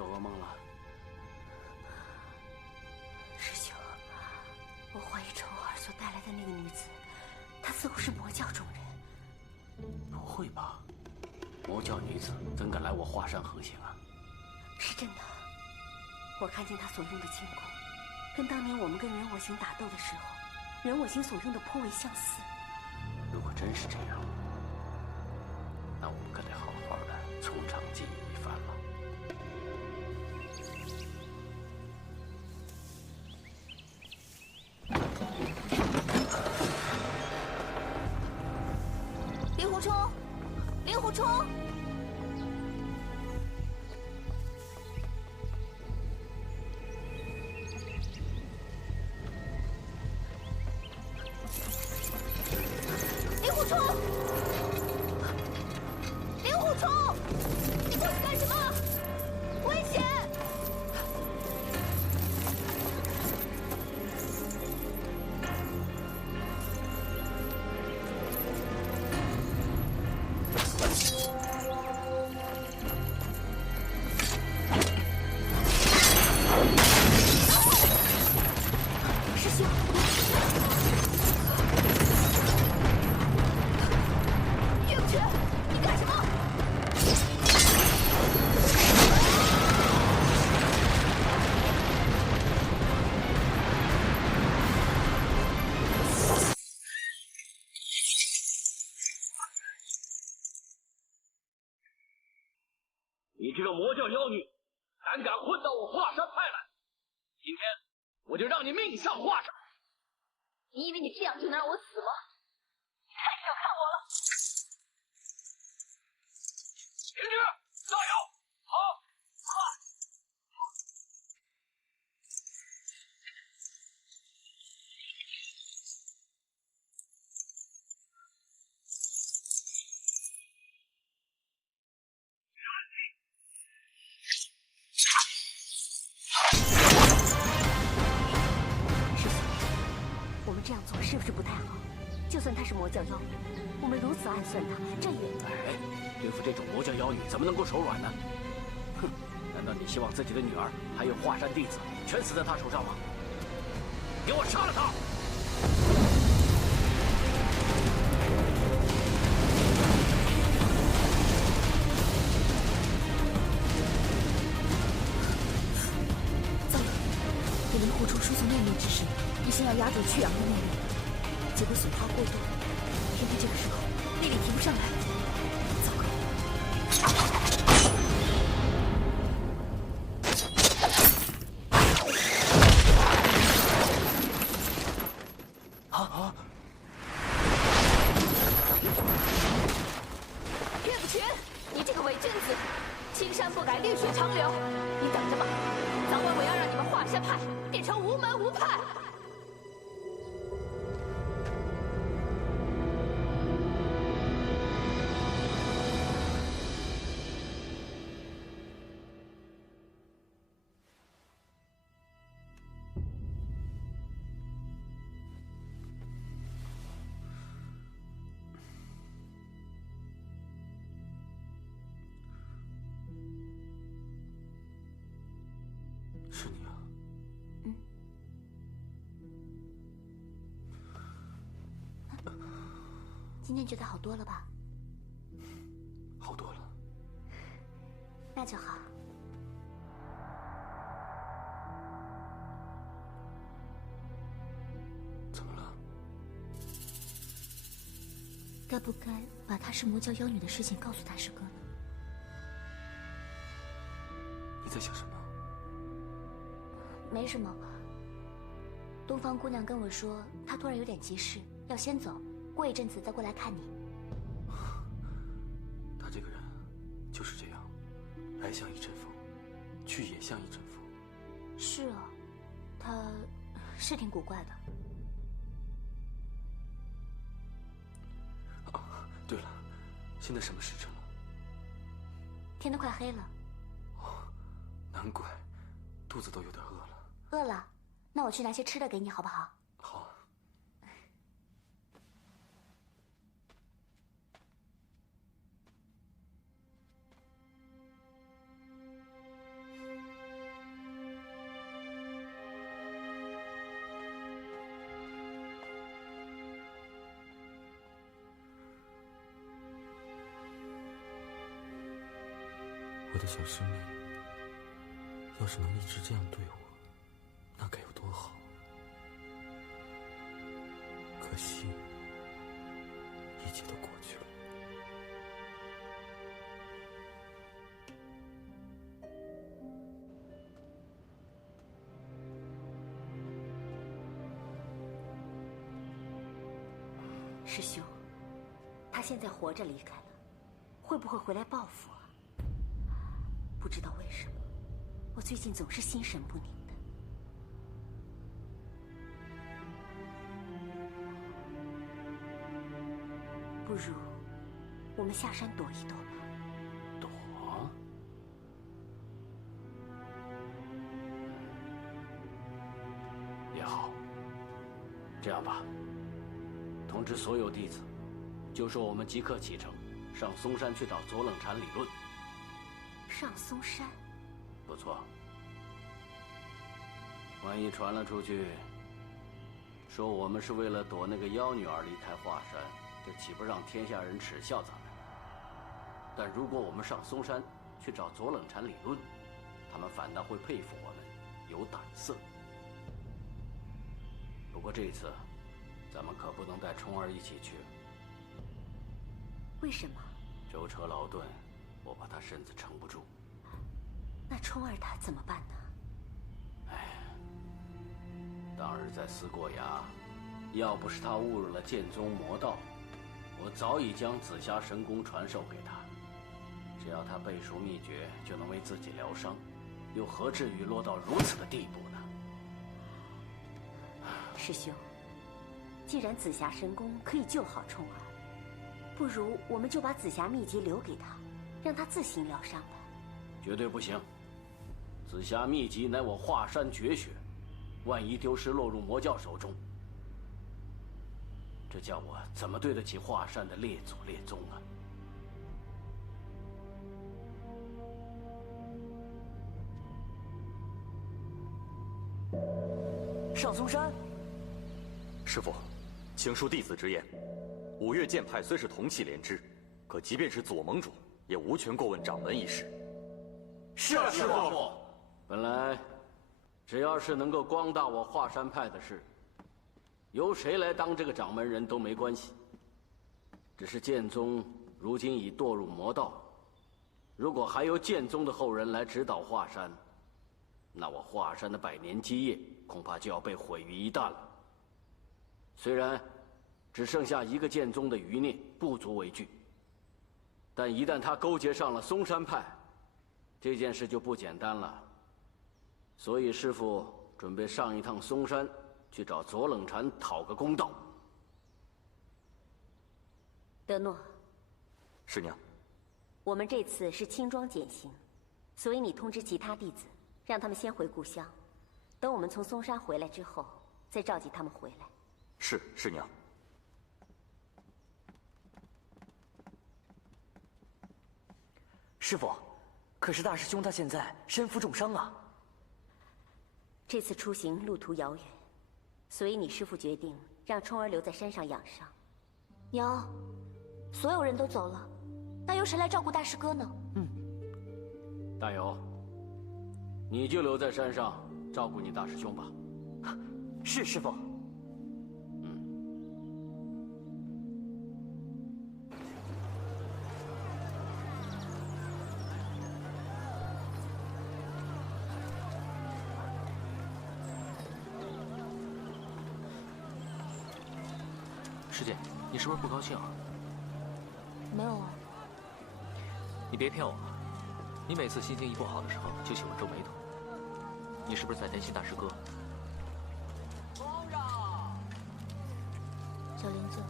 做噩梦了？师兄，我怀疑丑儿所带来的那个女子，她似乎是魔教中人。不会吧？魔教女子怎敢来我华山横行啊？是真的，我看见她所用的轻功，跟当年我们跟任我行打斗的时候，任我行所用的颇为相似。如果真是这样，那我们可得好好的从长计议一番了。令狐冲，令狐冲！令狐冲！令狐冲！你过去干什么？危险！师兄，岳不群，你干什么？你这个魔教妖女，胆敢混到我华山派来，今天我就让你命丧华山！你以为你这样就能让我死吗？你太小看我了！灵芝，加油！好，快！师兄，我们这样做是不是不太好？就算她是魔教妖女，我们如此暗算她，这也……哎，对付这种魔教妖女，怎么能够手软呢？哼，难道你希望自己的女儿还有华山弟子全死在她手上吗？给我杀了她！糟了，给令狐冲输送内力之时，一心要压住去阳的内力，结果损耗过度，偏偏这个时候内力提不上来，糟糕！岳不群，你这个伪君子，青山不改，绿水长流，你等着吧，早晚我要让你们华山派变成无门无派！是你啊？今天觉得好多了吧？好多了。那就好。怎么了？该不该把她是魔教妖女的事情告诉大师哥呢？你在想什么？没什么。东方姑娘跟我说，她突然有点急事，要先走，过一阵子再过来看你。他这个人就是这样，来像一阵风，去也像一阵风。是啊，她是挺古怪的。啊，对了，现在什么时辰了？天都快黑了。哦，难怪，肚子都有点饿了。饿了，那我去拿些吃的给你，好不好？好。我的小师妹，要是能一直这样对我，那该有多好。可惜，一切都过去了。师兄，他现在活着离开了，会不会回来报复啊？不知道为什么，我最近总是心神不宁的。不如我们下山躲一躲吧。躲？也好。这样吧，通知所有弟子，就说我们即刻启程，上嵩山去找左冷禅理论。上嵩山？不错。万一传了出去，说我们是为了躲那个妖女而离开华山，这岂不让天下人耻笑咱们？但如果我们上嵩山去找左冷禅理论，他们反倒会佩服我们有胆色。不过这一次，咱们可不能带冲儿一起去。为什么？舟车劳顿，我怕他身子撑不住。那冲儿他怎么办呢？当日在思过崖，要不是他误入了剑宗魔道，我早已将紫霞神功传授给他。只要他背熟秘诀，就能为自己疗伤，又何至于落到如此的地步呢？师兄，既然紫霞神功可以救好冲儿，不如我们就把紫霞秘籍留给他，让他自行疗伤吧。绝对不行！紫霞秘籍乃我华山绝学，万一丢失落入魔教手中，这叫我怎么对得起华山的列祖列宗啊？上嵩山。师父，请恕弟子直言，五岳剑派虽是同气连枝，可即便是左盟主，也无权过问掌门一事。是啊，师父。本来，只要是能够光大我华山派的事，由谁来当这个掌门人都没关系。只是剑宗如今已堕入魔道，如果还由剑宗的后人来指导华山，那我华山的百年基业恐怕就要被毁于一旦了。虽然只剩下一个剑宗的余孽，不足为惧，但一旦他勾结上了嵩山派，这件事就不简单了。所以师父准备上一趟嵩山，去找左冷禅讨个公道。德诺，师娘，我们这次是轻装简行，所以你通知其他弟子，让他们先回故乡，等我们从嵩山回来之后，再召集他们回来。是师娘。师父，可是大师兄他现在身负重伤啊。这次出行路途遥远，所以你师父决定让冲儿留在山上养伤。娘，所有人都走了，那由谁来照顾大师哥呢？大友，你就留在山上照顾你大师兄吧。是师父。师姐，你是不是不高兴啊？没有啊。你别骗我，你每次心情一不好的时候就喜欢皱眉头，你是不是在担心大师哥？小林子，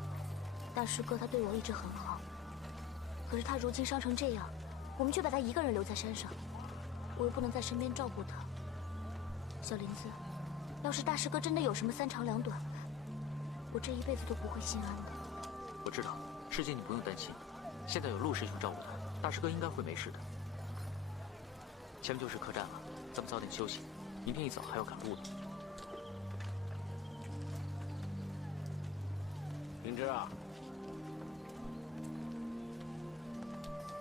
大师哥他对我一直很好，可是他如今伤成这样，我们却把他一个人留在山上，我又不能在身边照顾他。小林子，要是大师哥真的有什么三长两短，我这一辈子都不会心安的。我知道，师姐你不用担心，现在有陆师兄照顾他，大师哥应该会没事的。前面就是客栈了，咱们早点休息，明天一早还要赶路呢。灵芝啊，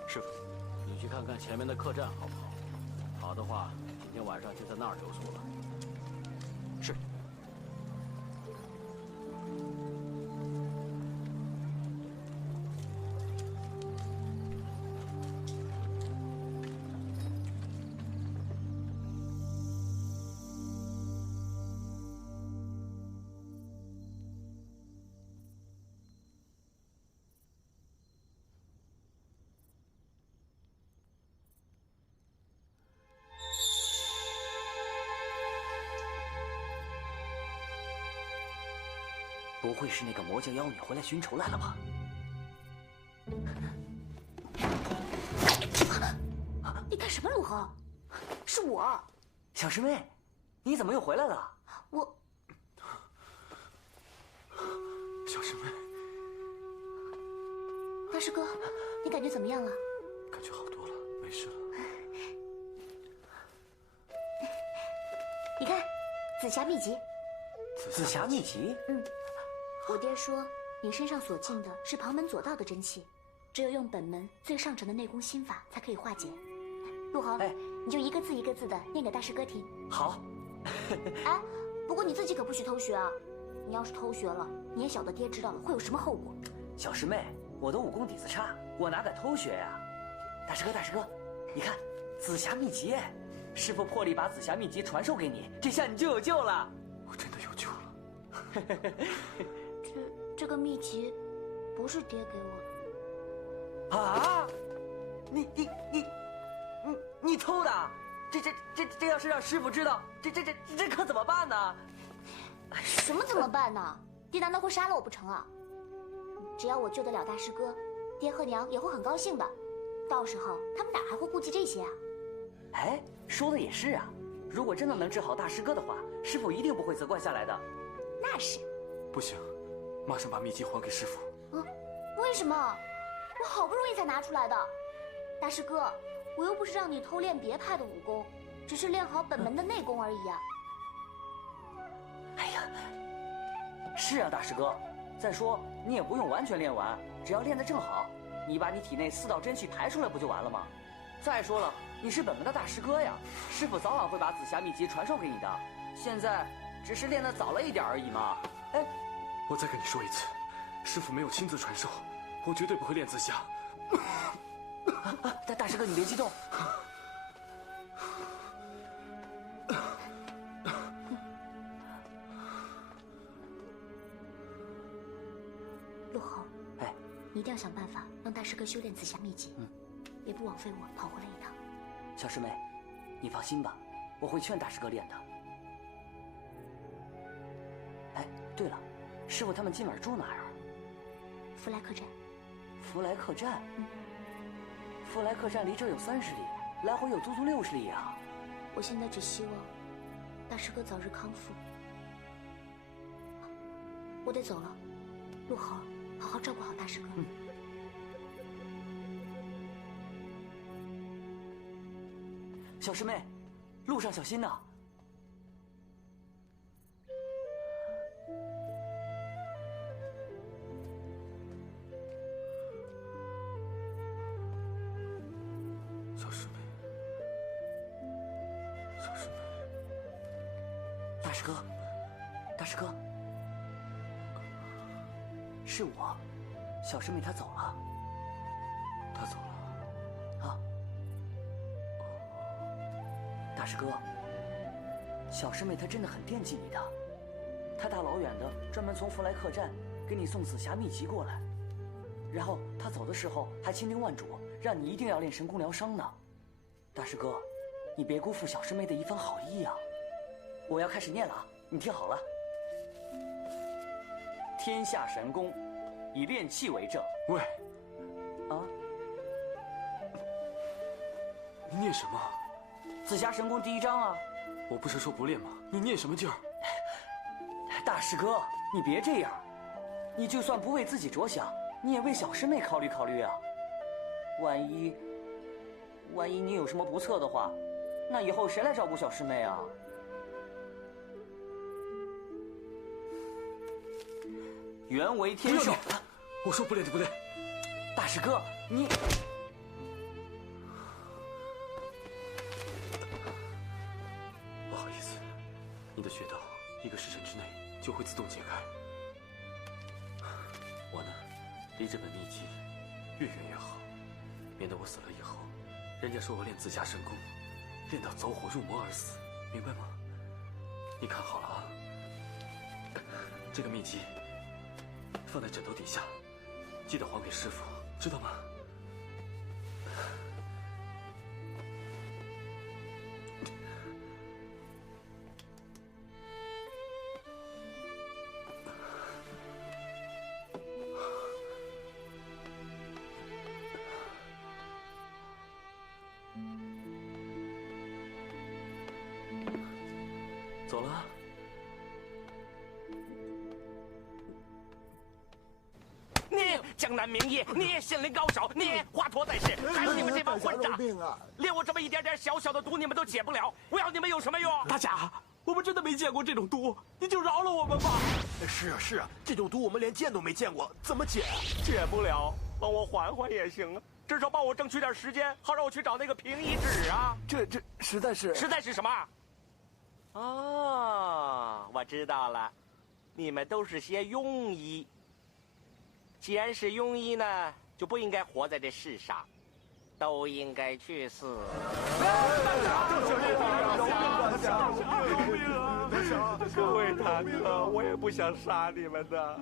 师傅，你去看看前面的客栈好不好？好的话，今天晚上就在那儿留宿了。是。不会是那个魔教妖女回来寻仇来了吧？你干什么，陆恒？是我。小师妹，你怎么又回来了？我。小师妹，大师哥，你感觉怎么样了？感觉好多了，没事了。你看，紫霞秘籍。紫霞秘籍？嗯。我爹说，你身上所进的是旁门左道的真气，只有用本门最上乘的内功心法才可以化解。陆恒，你就一个字一个字的念给大师哥听。好。哎，不过你自己可不许偷学啊！你要是偷学了，你也晓得爹知道了会有什么后果。小师妹，我的武功底子差，我哪敢偷学呀？大师哥，你看，紫霞秘籍，师傅破例把紫霞秘籍传授给你，这下你就有救了。我真的有救了。这个秘籍不是爹给我的啊！你偷的？这要是让师傅知道，这可怎么办呢？什么怎么办呢？爹难道会杀了我不成啊？只要我救得了大师哥，爹和娘也会很高兴的。到时候他们哪还会顾及这些啊？哎，说的也是啊。如果真的能治好大师哥的话，师傅一定不会责怪下来的。那是。不行。马上把秘籍还给师傅。为什么？我好不容易才拿出来的。大师哥，我又不是让你偷练别派的武功，只是练好本门的内功而已啊。哎呀，是啊，大师哥。再说你也不用完全练完，只要练得正好，你把你体内4道真气排出来不就完了吗？再说了，你是本门的大师哥呀，师傅早晚会把紫霞秘籍传授给你的。现在只是练得早了一点而已嘛。哎。我再跟你说一次，师傅没有亲自传授，我绝对不会练紫霞。大师哥，你别激动。陆恒，你一定要想办法让大师哥修炼紫霞秘籍，别不枉费我跑回来一趟。小师妹，你放心吧，我会劝大师哥练的。哎，对了。师傅他们今晚住哪儿啊？福来客栈。福来客栈？福来客栈离这儿有30里，来回有足足60里啊！我现在只希望大师哥早日康复。我得走了，陆恒，好好照顾好大师哥。小师妹，路上小心呐！大师哥，是我，小师妹她走了。她走了？啊，大师哥，小师妹她真的很惦记你的，她大老远的专门从福来客栈给你送紫霞秘籍过来，然后她走的时候还千叮万嘱，让你一定要练神功疗伤呢。大师哥，你别辜负小师妹的一番好意啊！我要开始念了啊，你听好了。天下神功，以炼气为正。喂，啊，你念什么？紫霞神功第1章啊。我不是说不练吗？你念什么劲儿？大师哥，你别这样，你就算不为自己着想，你也为小师妹考虑考虑啊。万一你有什么不测的话，那以后谁来照顾小师妹啊？原为天授。我说不练就不练。大师哥，你你的穴道1个时辰之内就会自动解开。我呢，离这本秘籍越远越好，免得我死了以后，人家说我练自家神功，练到走火入魔而死，明白吗？你看好了啊，这个秘籍放在枕头底下，记得还给师傅，知道吗？走了。你江南名医，你心灵高手，你华佗在世，还有你们这帮混账，连我这么一点点小小的毒你们都解不了，我要你们有什么用？大侠，我们真的没见过这种毒，你就饶了我们吧。是啊，这种毒我们连见都没见过，怎么解？解不了，帮我缓缓也行啊，至少帮我争取点时间，好让我去找那个平医纸啊。这实在是什么？哦，我知道了，你们都是些庸医。既然是庸医呢，就不应该活在这世上，都应该去死。各位大哥，我也不想杀你们的。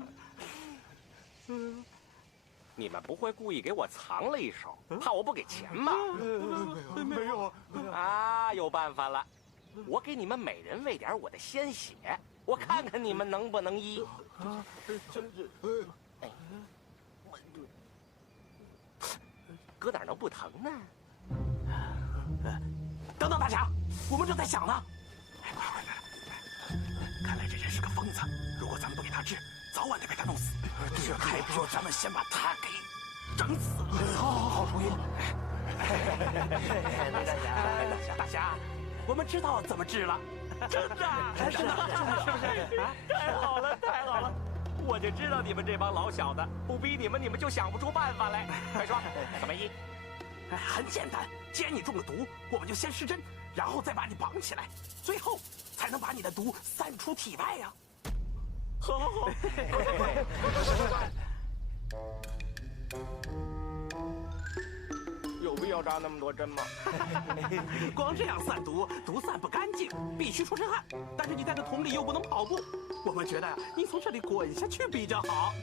你们不会故意给我藏了一手，怕我不给钱吧？没有啊，有办法了。我给你们每人喂点我的鲜血，我看看你们能不能医。搁哪儿能不疼呢？等等，大侠，我们正在想呢。快！看来这人是个疯子，如果咱们不给他治，早晚得被他弄死。还不如咱们先把他给整死了。好主意。大侠，我们知道怎么治了。真的，是不是？太好了！我就知道你们这帮老小子，不逼你们，你们就想不出办法来。快说，怎么医？很简单，既然你中了毒，我们就先施针，然后再把你绑起来，最后才能把你的毒散出体外呀。好。有必要扎那么多针吗？光这样散毒，毒散不干净，必须出身汗。但是你在这桶里又不能跑步，我们觉得你从这里滚下去比较好。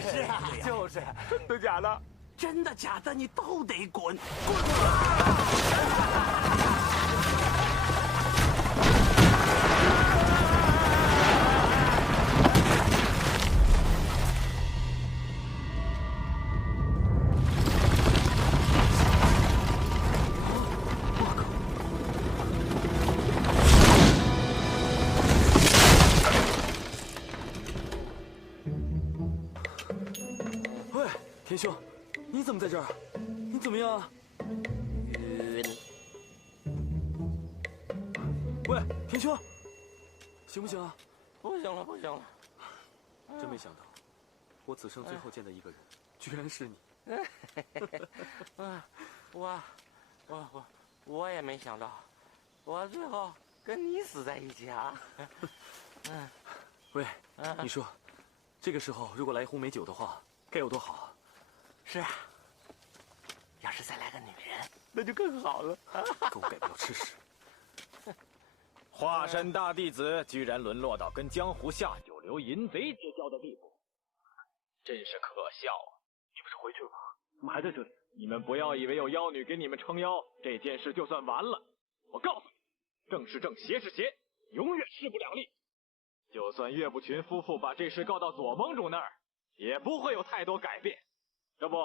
是啊，就是，真的假的？真的假的，你都得滚！喂，田兄，你怎么在这儿？你怎么样啊？晕。喂，田兄，行不行啊？不行了。真没想到，我此生最后见的一个人，居然是你。我也没想到，我最后跟你死在一起啊。喂，你说，这个时候如果来一壶美酒的话，该有多好啊！是啊，要是再来个女人，那就更好了。狗改不了吃屎。华山大弟子居然沦落到跟江湖下九流淫贼结交的地步，真是可笑啊！你不是回去了吗？怎么还在这里？你们不要以为有妖女给你们撑腰，这件事就算完了。我告诉你，正是正，邪是邪，永远势不两立。就算岳不群夫妇把这事告到左盟主那儿，也不会有太多改变。这不，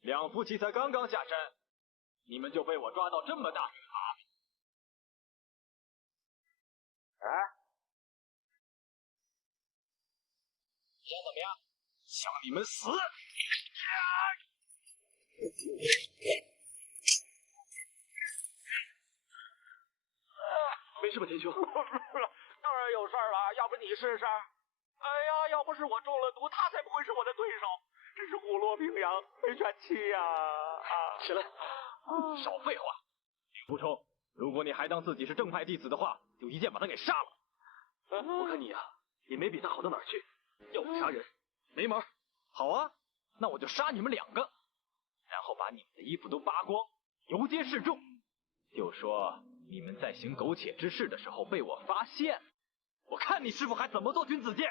两夫妻才刚刚下山，你们就被我抓到这么大水蛤蟆。想怎么样？想你们死！没事吧，田兄？当然有事儿了，要不你试试？哎呀，要不是我中了毒，他才不会是我的对手。真是虎落平阳没喘气呀！起来，少废话。林福冲，如果你还当自己是正派弟子的话，就一剑把他给杀了。我看你呀，也没比他好到哪儿去。要我杀人，没门。好啊，那我就杀你们2个，然后把你们的衣服都扒光，游街示众，就说你们在行苟且之事的时候被我发现，我看你师傅还怎么做君子剑。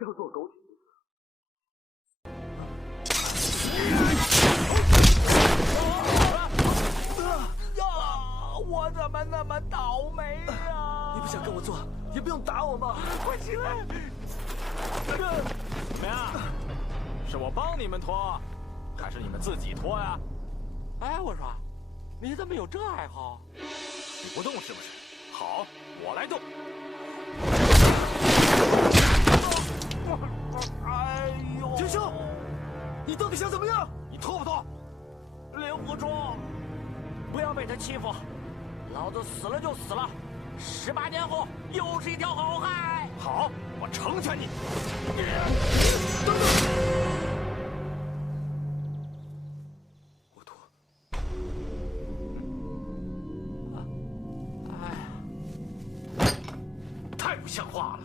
要做苟且。我怎么那么倒霉呀？你不想跟我做，也不用打我嘛！快起来！怎么样？是我帮你们拖，还是你们自己拖呀？哎，我说，你怎么有这爱好？你不动是不是？好，我来动。哎呦！天生，你到底想怎么样？你拖不拖？令狐冲，不要被他欺负，老子死了就死了，18年后又是一条好汉。好，我成全你。等等，我脱。太不像话了！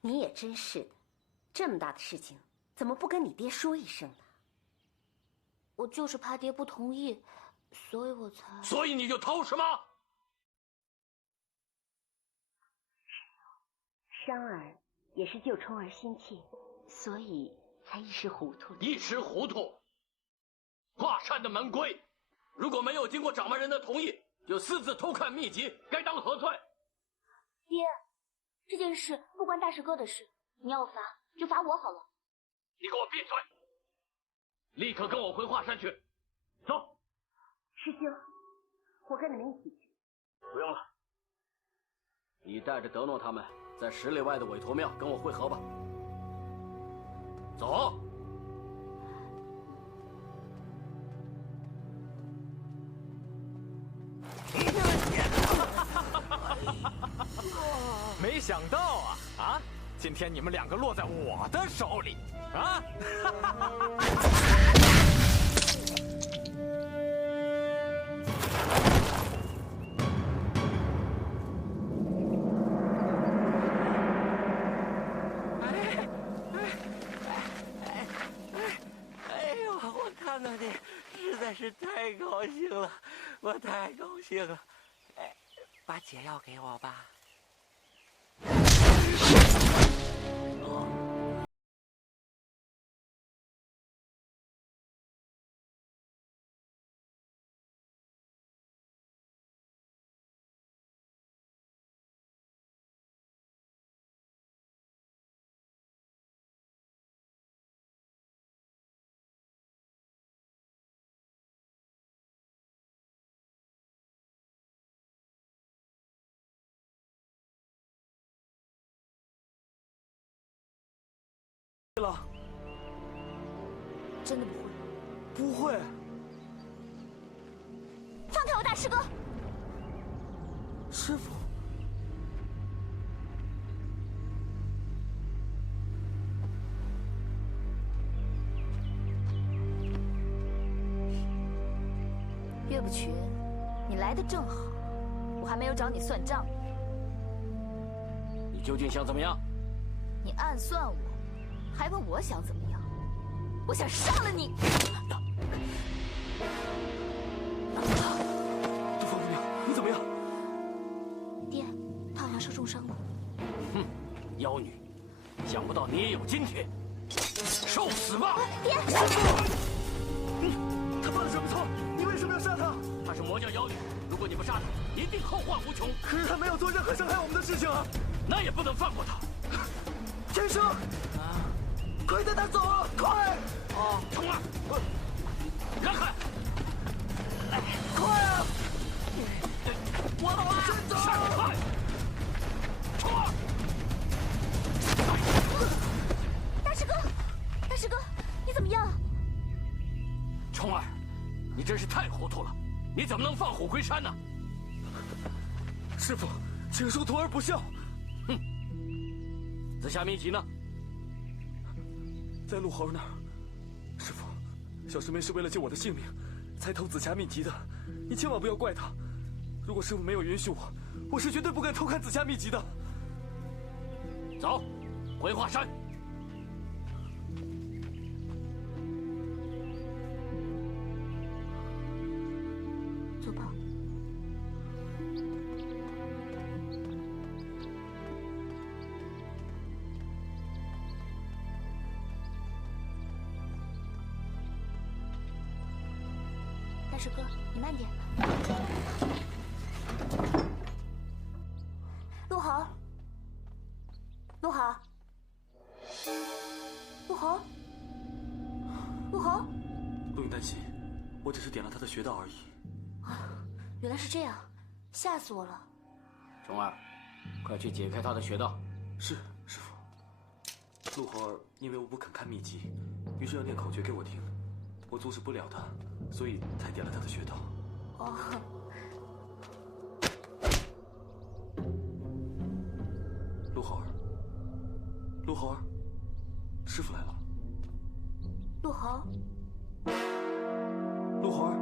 你也真是的，这么大的事情，怎么不跟你爹说一声呢？我就是怕爹不同意，所以我才……所以你就偷是吗？商儿也是救冲儿心切，所以才一时糊涂。一时糊涂。华山的门规，如果没有经过掌门人的同意，就私自偷看秘籍，该当何罪？爹，这件事不关大师哥的事，你要罚就罚我好了。你给我闭嘴！立刻跟我回华山去。走。师兄，我跟你们一起去。不用了，你带着德诺他们在10里外的韦陀庙跟我会合吧。走。没想到啊，今天你们2个落在我的手里啊！哎呦，我看到你实在是太高兴了，我太高兴了。哎，把解药给我吧。了，真的不会？不会。放开我大师哥！师傅，岳不群，你来的正好，我还没有找你算账。你究竟想怎么样？你暗算我，还问我想怎么样？我想杀了你！杜方姑娘，你怎么样？爹，他好像受重伤了。哼，妖女，想不到你也有今天，受死吧！爹，他犯了什么错？你为什么要杀他？她是魔教妖女，如果你不杀她，一定后患无穷。可是他没有做任何伤害我们的事情啊！那也不能放过他。天生，快带他走啊！快！冲啊！让开！快啊！我走了，先走！快！冲啊！大师哥，大师哥，你怎么样？冲儿，你真是太糊涂了！你怎么能放虎归山呢？师傅，请恕徒儿不孝。哼！紫霞秘籍呢？在陆猴那儿。师傅，小师妹是为了救我的性命，才偷紫霞秘籍的。你千万不要怪他。如果师傅没有允许我，我是绝对不敢偷看紫霞秘籍的。走，回华山。走吧。大师哥，你慢点。陆豪，陆豪，陆豪，陆豪，不用担心，我只是点了他的穴道而已。原来是这样，吓死我了。虫儿，快去解开他的穴道。是，师傅。陆豪儿因为我不肯看秘籍，于是要念口诀给我听，我阻止不了他，所以才点了他的穴道。哦。陆豪儿，陆豪儿，师傅来了。陆豪，陆豪儿，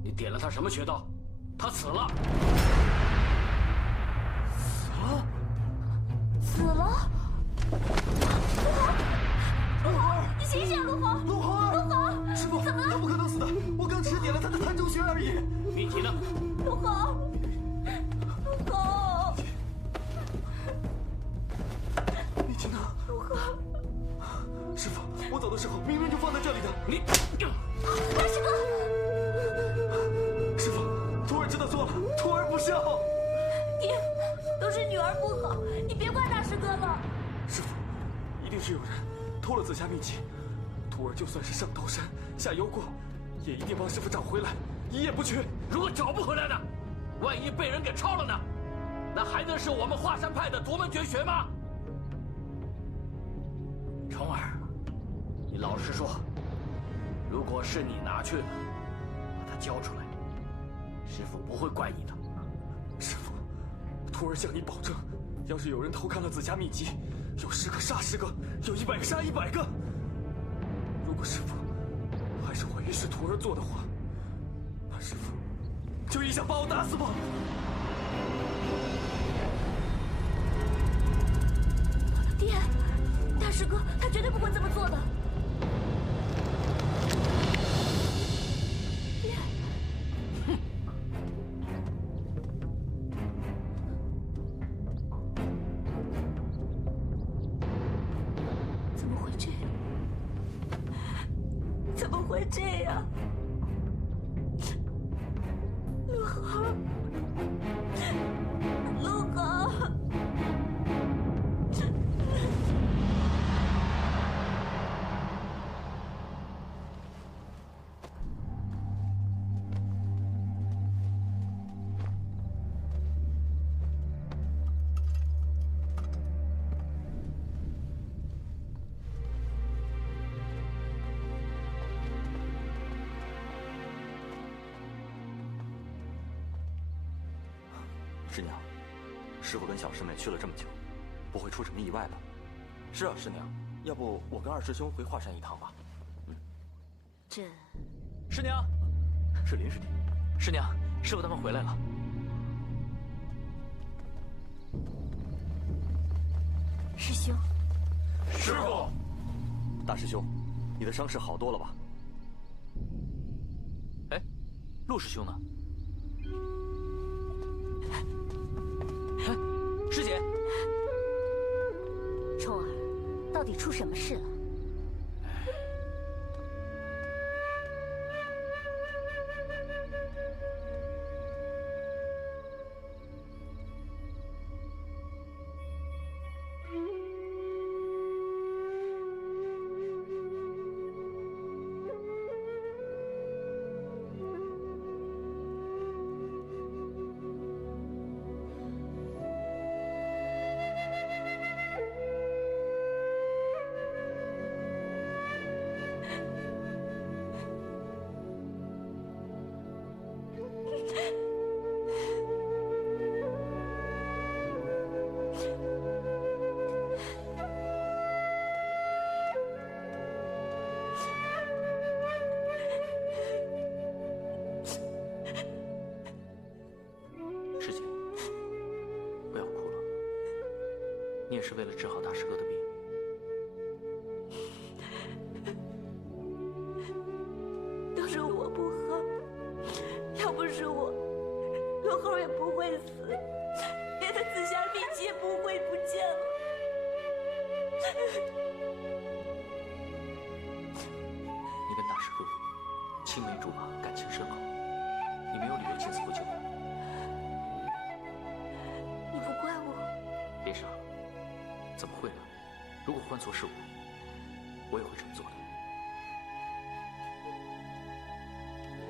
你点了他什么穴道？他死了。死了？陆豪，你醒醒，陆豪！陆豪儿，陆豪，师傅，怎么了？他不可能死的，我刚只点了他的膻中穴而已。秘籍呢？陆豪，陆豪，秘籍呢？陆豪，师傅，我走的时候明明就放在这里的。你，大师哥，师傅，徒儿知道错了，徒儿不孝。爹，都是女儿不好，你别怪大师哥了。师傅，一定是有人偷了紫霞秘籍，徒儿就算是上刀山下油锅，也一定帮师傅找回来，一夜不缺。如果找不回来呢？万一被人给抄了呢？那还能是我们华山派的独门绝学吗？虫儿，你老实说，如果是你拿去了，把它交出来，师傅不会怪你的。师傅，徒儿向你保证，要是有人偷看了紫霞秘籍，有10个杀10个，有100个杀100个。如果师傅还是怀疑是徒儿做的话，那师傅就一想把我打死吧。爹，大师哥他绝对不会这么做的。爹，哼。怎么会这样？怎么会这样？陆豪，陆豪。师娘，师傅跟小师妹去了这么久，不会出什么意外吧？是啊，师娘，要不我跟二师兄回华山一趟吧？这，师娘，是林师弟。师娘，师傅他们回来了。师兄，师傅，大师兄，你的伤势好多了吧？哎，陆师兄呢？师姐，冲儿，到底出什么事了？你也是为了治好大师哥的病。都是我不好，要不是我，罗后也不会死，连他紫霞秘籍也不会不见了。你跟大师哥青梅竹马，感情深厚，你没有理由见死不救。你不怪我？别傻，怎么会呢？如果换做是我也会这么做的。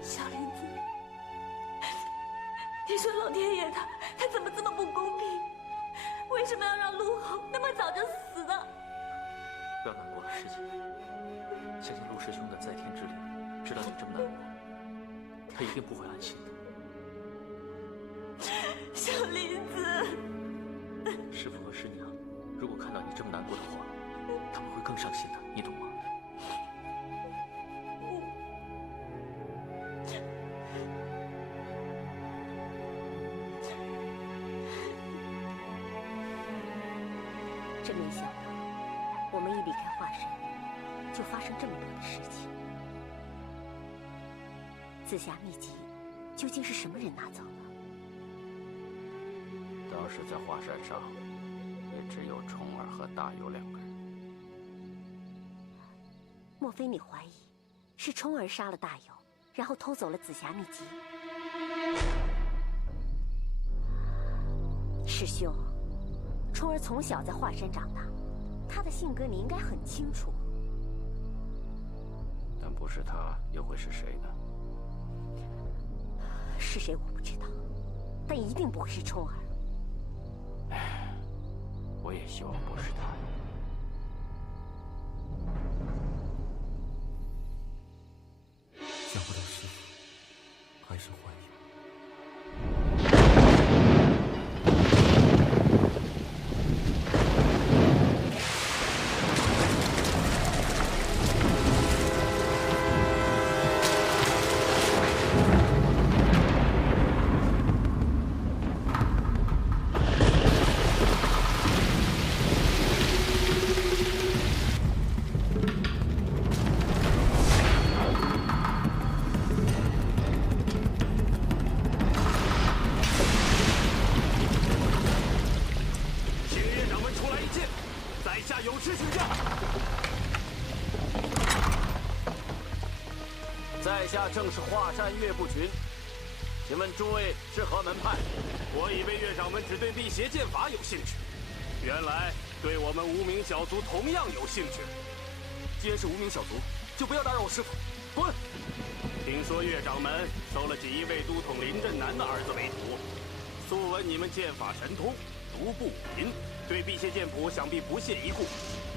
小林子，你说老天爷他怎么这么不公平？为什么要让陆豪那么早就死呢？不要难过了，师姐。相信陆师兄的在天之灵知道你这么难过，他一定不会安心的。小林子，师父和师娘如果看到你这么难过的话，他们会更伤心的，你懂吗？真没想到，我们一离开华山，就发生这么多的事情。紫霞秘籍究竟是什么人拿走了？当时在华山上，也只有虫儿和大有2个人。莫非你怀疑是冲儿杀了大有，然后偷走了紫霞秘籍？师兄，冲儿从小在华山长大，他的性格你应该很清楚。但不是他，又会是谁呢？是谁我不知道，但一定不会是冲儿。我也希望不是他。想不到师父还是怀疑。在下正是华山岳不群，请问诸位是何门派？我以为岳掌门只对辟邪剑法有兴趣，原来对我们无名小族同样有兴趣。既然是无名小族，就不要打扰我师父，滚！听说岳掌门收了锦衣卫都统林震南的儿子为徒，素闻你们剑法神通，独步武林，对辟邪剑谱想必不屑一顾，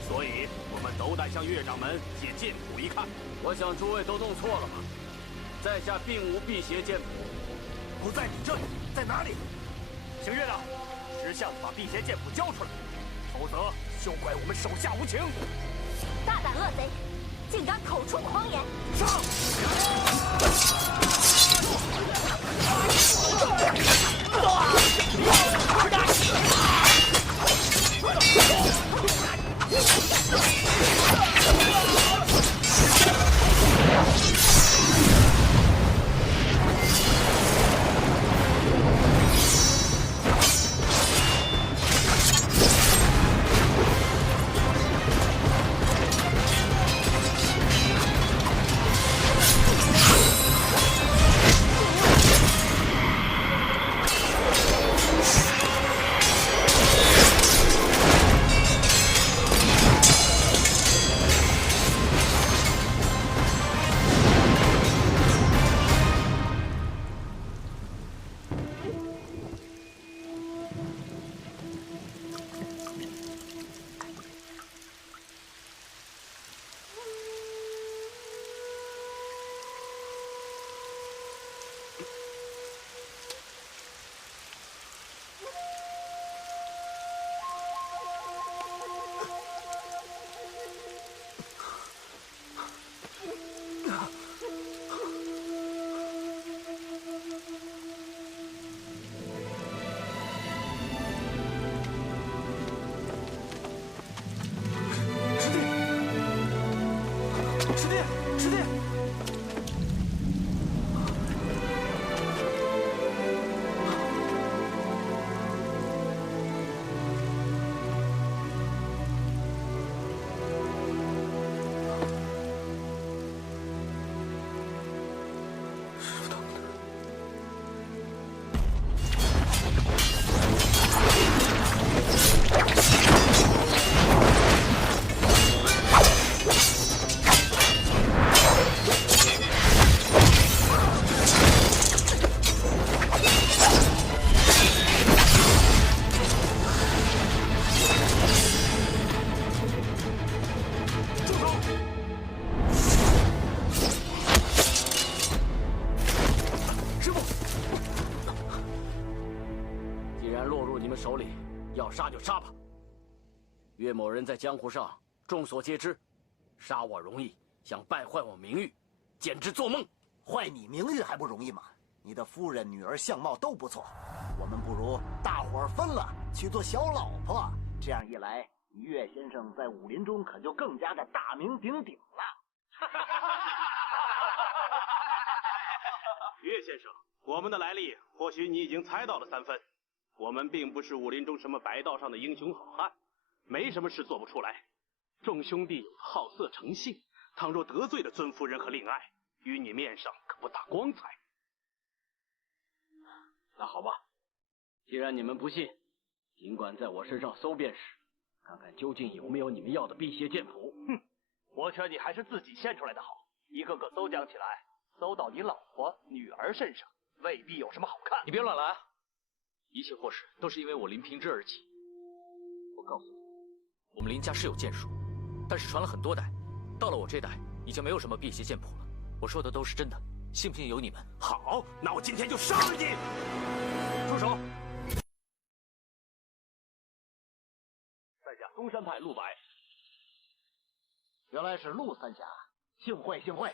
所以我们斗胆向岳掌门借剑谱一看。我想诸位都弄错了吧？在下并无辟邪剑谱，不在你这里，在哪里？请岳长，识相把辟邪剑谱交出来，否则休怪我们手下无情。大胆恶贼，竟敢口出狂言！上！师弟，师弟！杀就杀吧。岳某人在江湖上众所皆知，杀我容易，想败坏我名誉，简直做梦。坏你名誉还不容易吗？你的夫人、女儿相貌都不错，我们不如大伙儿分了去做小老婆，这样一来，岳先生在武林中可就更加的大名鼎鼎了。岳先生，我们的来历或许你已经猜到了3分。我们并不是武林中什么白道上的英雄好汉，没什么事做不出来。众兄弟有好色成性，倘若得罪了尊夫人和令爱，于你面上可不大光彩。那好吧，既然你们不信，尽管在我身上搜便是，看看究竟有没有你们要的辟邪剑谱。哼，我劝你还是自己献出来的好，一个个搜讲起来，搜到你老婆、女儿身上，未必有什么好看。你别乱来啊！一切祸事都是因为我林平之而起。我告诉你，我们林家是有剑术，但是传了很多代，到了我这代已经没有什么辟邪剑谱了。我说的都是真的，信不信由你们。好，那我今天就杀了你！住手！在下东山派陆白。原来是陆三侠，幸会幸会。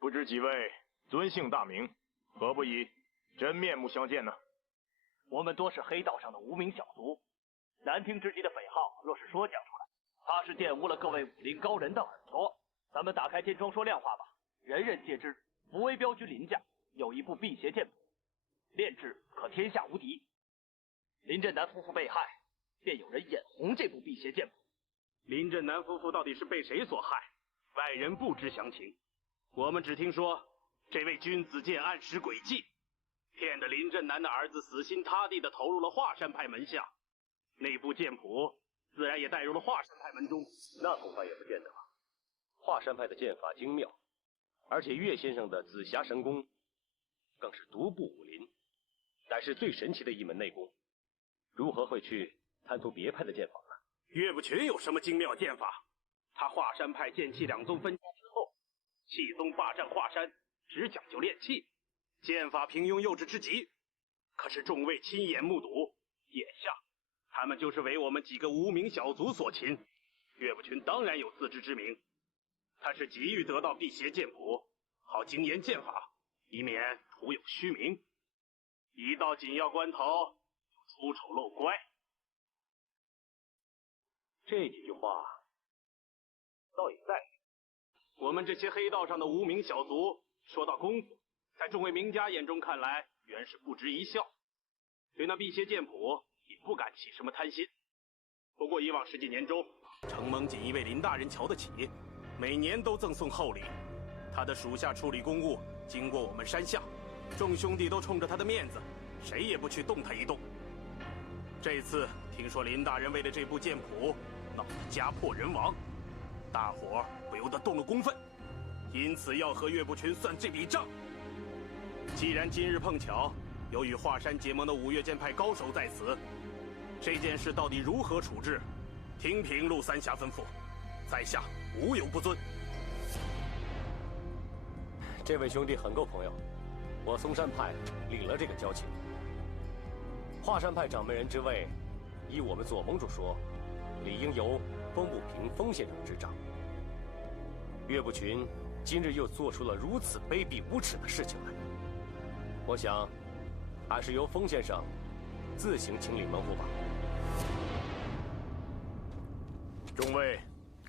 不知几位尊姓大名，何不以真面目相见呢？我们多是黑道上的无名小卒，难听之极的匪号若是说讲出来，怕是玷污了各位武林高人的耳朵。咱们打开天窗说亮话吧，人人皆知，福威镖局林家有一部辟邪剑谱，炼制可天下无敌。林振南夫妇被害，便有人眼红这部辟邪剑谱。林振南夫妇到底是被谁所害？外人不知详情，我们只听说这位君子剑暗使诡计，骗得林振南的儿子死心塌地地投入了华山派门下，那部剑谱自然也带入了华山派门中。那恐怕也不见得。华山派的剑法精妙，而且岳先生的紫霞神功更是独步武林，乃是最神奇的一门内功，如何会去贪图别派的剑法呢？岳不群有什么精妙剑法？他华山派剑气两宗分家之后，气宗霸占华山，只讲究练气，剑法平庸幼稚之极。可是众位亲眼目睹，眼下他们就是为我们几个无名小卒所擒。岳不群当然有自知之明，他是急于得到辟邪剑谱，好精研剑法，以免徒有虚名。一到紧要关头，就出丑露乖。这几句话倒也在理。我们这些黑道上的无名小卒，说到功夫，在众位名家眼中看来，原是不值一笑。对那辟邪剑谱，也不敢起什么贪心。不过以往10几年中，承蒙锦衣卫林大人瞧得起，每年都赠送厚礼。他的属下处理公务，经过我们山下，众兄弟都冲着他的面子，谁也不去动他一动。这次听说林大人为了这部剑谱，闹得家破人亡，大伙儿不由得动了公愤，因此要和岳不群算这笔账。既然今日碰巧有与华山结盟的五岳剑派高手在此，这件事到底如何处置，听凭陆三侠吩咐，在下无有不遵。这位兄弟很够朋友，我嵩山派领了这个交情。华山派掌门人之位，依我们左盟主说，理应由风不平风先生执掌。岳不群今日又做出了如此卑鄙无耻的事情来，我想还是由风先生自行清理门户吧。众位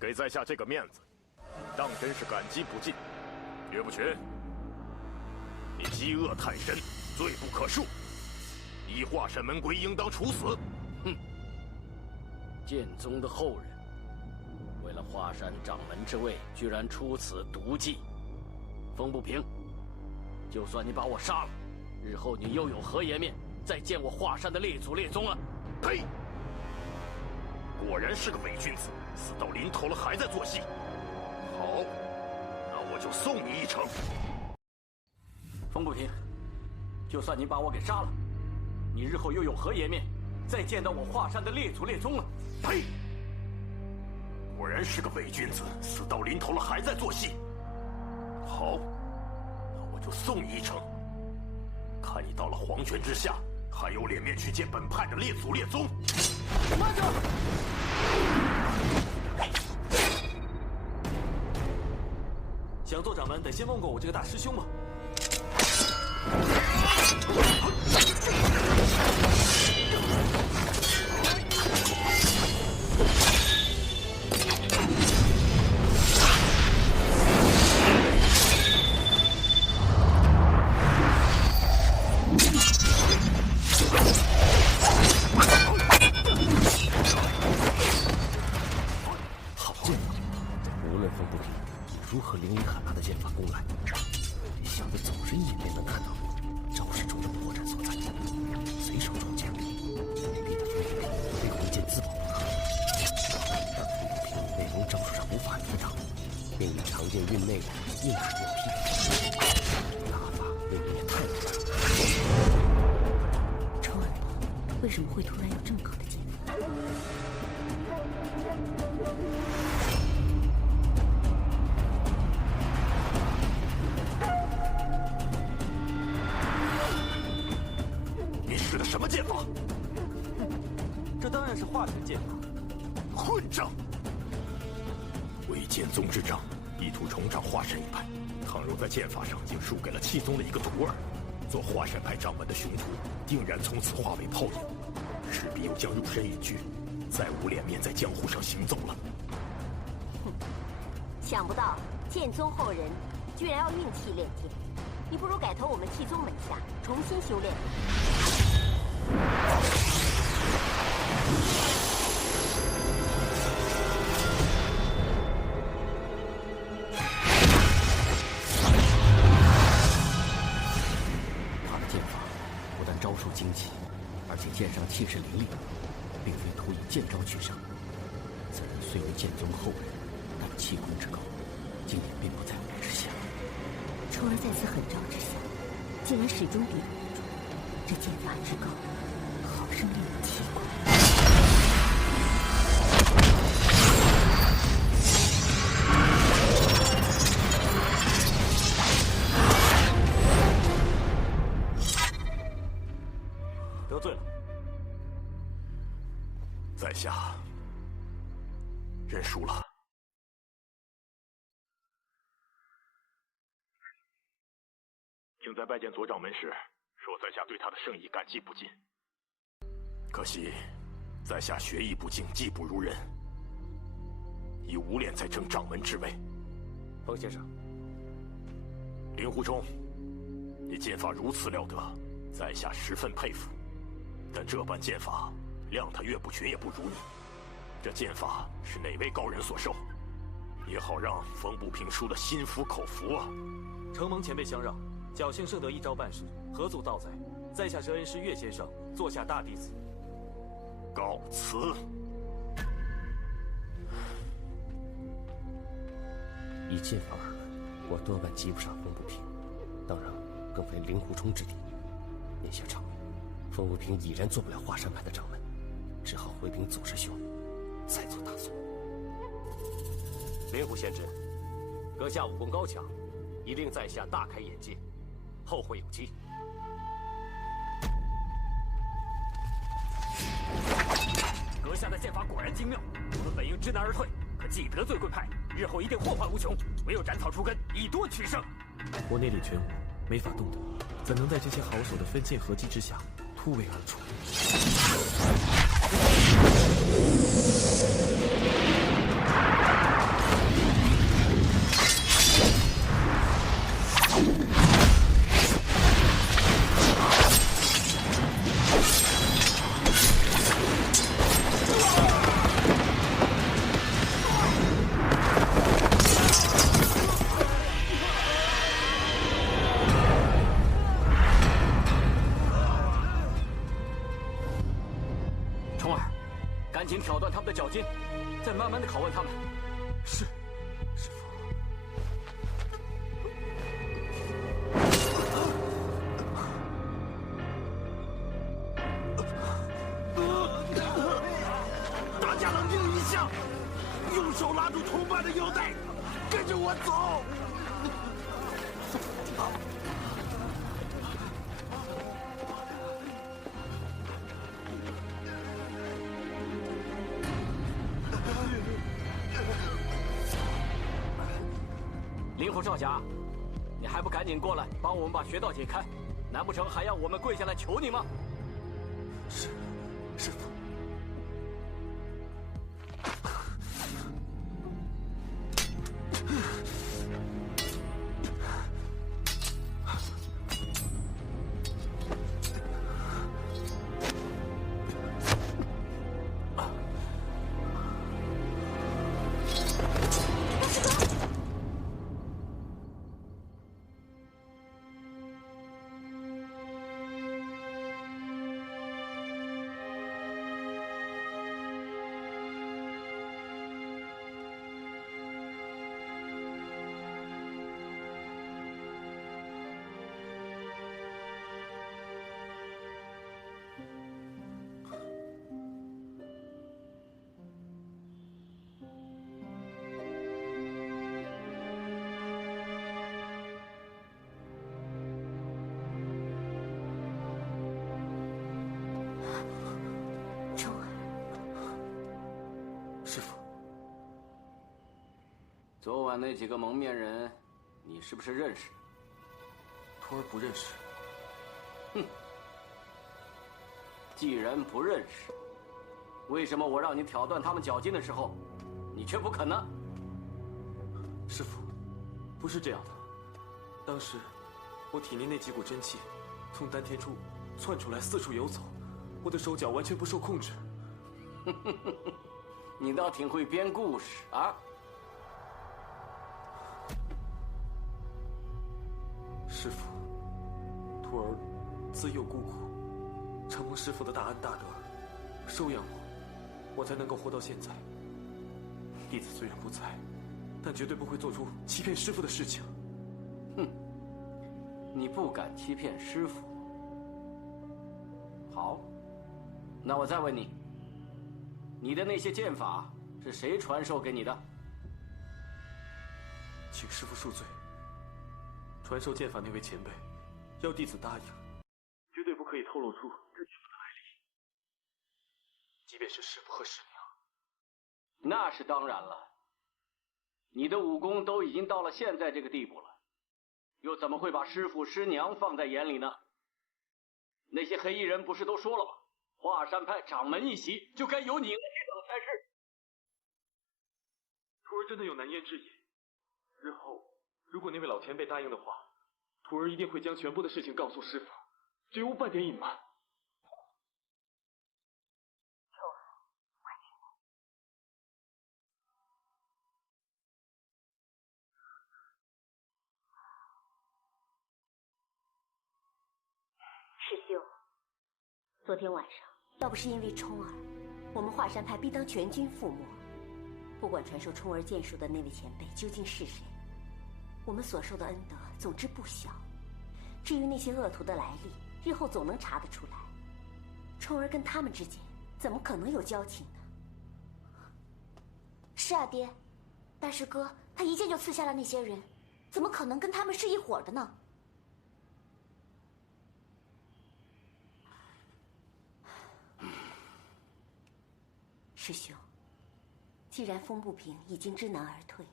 给在下这个面子，当真是感激不尽。岳不群，你积恶太深，罪不可恕，依华山门规，应当处死。哼！剑宗的后人，为了华山掌门之位，居然出此毒计。风不平，就算你把我杀了，日后你又有何颜面再见我华山的列祖列宗啊？呸！果然是个伪君子，死到临头了还在做戏。好，那我就送你一程。风不平，就算你把我给杀了，你日后又有何颜面再见到我华山的列祖列宗啊？呸！果然是个伪君子，死到临头了还在做戏。好，那我就送你一程，看你到了黄泉之下，还有脸面去见本派的列祖列宗。慢着！想做掌门，得先问过我这个大师兄嘛。好剑法，无论风不平如何凌厉狠辣的剑法攻来，想着走神也便能看到招式中的破绽所在，随手中剑，逼得风不平非回剑自保不可。当风不平内容招数上无法抵挡，便以长剑运内硬砍硬劈，打法未免也太过分了。仇儿，为什么会突然有这么高的剑法？你使的什么剑法？这当然是化神剑法。混账！为剑宗之长，意图重掌华山一派，倘若在剑法上竟输给了气宗的一个徒儿，做华山派掌门的雄图定然从此化为泡影，势必又将入深隐居，再无脸面在江湖上行走了。想不到剑宗后人居然要运气练剑，你不如改投我们气宗门下，重新修炼。他的剑法不但招数精奇，而且剑上气势凌厉，并非图以剑招取胜。此人虽为剑宗后人，但气功之高，竟也并不在我之下。仇儿在此狠招之下，竟然始终抵挡不住，这剑法之高，好生令人奇怪。得罪了，在下认输了。请在拜见左掌门时，说在下对他的圣意感激不尽。可惜，在下学艺不精，技不如人，已无脸再争掌门之位。风先生，令狐冲，你剑法如此了得，在下十分佩服。但这般剑法，谅他岳不群也不如你。这剑法是哪位高人所授？也好让风不平输得心服口服啊！承蒙前辈相让，侥幸胜得一招半式，何足道哉？在下是恩师岳先生，座下大弟子。告辞。以剑法而论，我多半及不上风不平，当然更非令狐冲之敌。眼下场，风不平已然做不了华山派的掌门，只好回禀左师兄，再做打算。令狐仙芝，阁下武功高强，已令在下大开眼界，后会有期。阁下的剑法果然精妙，我们本应知难而退，可既得罪贵派，日后一定祸患无穷，唯有斩草除根，以多取胜。我内力全无，没法动弹，怎能在这些好手的分剑合击之下突围而出？冲儿，赶紧挑断他们的脚筋，再慢慢的拷问他们。是，师父。大家冷静一下，用手拉住同伴的腰带，跟着我走。灵狐少侠，你还不赶紧过来帮我们把穴道解开？难不成还要我们跪下来求你吗？是，师父。师父，昨晚那几个蒙面人，你是不是认识？徒儿不认识。哼，既然不认识，为什么我让你挑断他们脚筋的时候，你却不肯呢？师父，不是这样的。当时我体内那几股真气从丹田处窜出来，四处游走，我的手脚完全不受控制。你倒挺会编故事啊！师父，徒儿自幼孤苦，承蒙师父的大恩大德，收养我才能够活到现在。弟子虽然不才，但绝对不会做出欺骗师父的事情。哼，你不敢欺骗师父。好，那我再问你。你的那些剑法是谁传授给你的？请师父恕罪。传授剑法那位前辈，要弟子答应，绝对不可以透露出这剑法的来历。即便是师父和师娘。那是当然了。你的武功都已经到了现在这个地步了，又怎么会把师父师娘放在眼里呢？那些黑衣人不是都说了吗？华山派掌门一席就该由你来接掌才是。徒儿真的有难言之隐。日后如果那位老前辈答应的话，徒儿一定会将全部的事情告诉师父，绝无半点隐瞒。师兄，昨天晚上要不是因为冲儿，我们华山派必当全军覆没。不管传授冲儿剑术的那位前辈究竟是谁，我们所受的恩德总之不小。至于那些恶徒的来历，日后总能查得出来。冲儿跟他们之间怎么可能有交情呢？是啊，爹，大师哥他一剑就刺下了那些人，怎么可能跟他们是一伙的呢？师兄，既然风不平已经知难而退，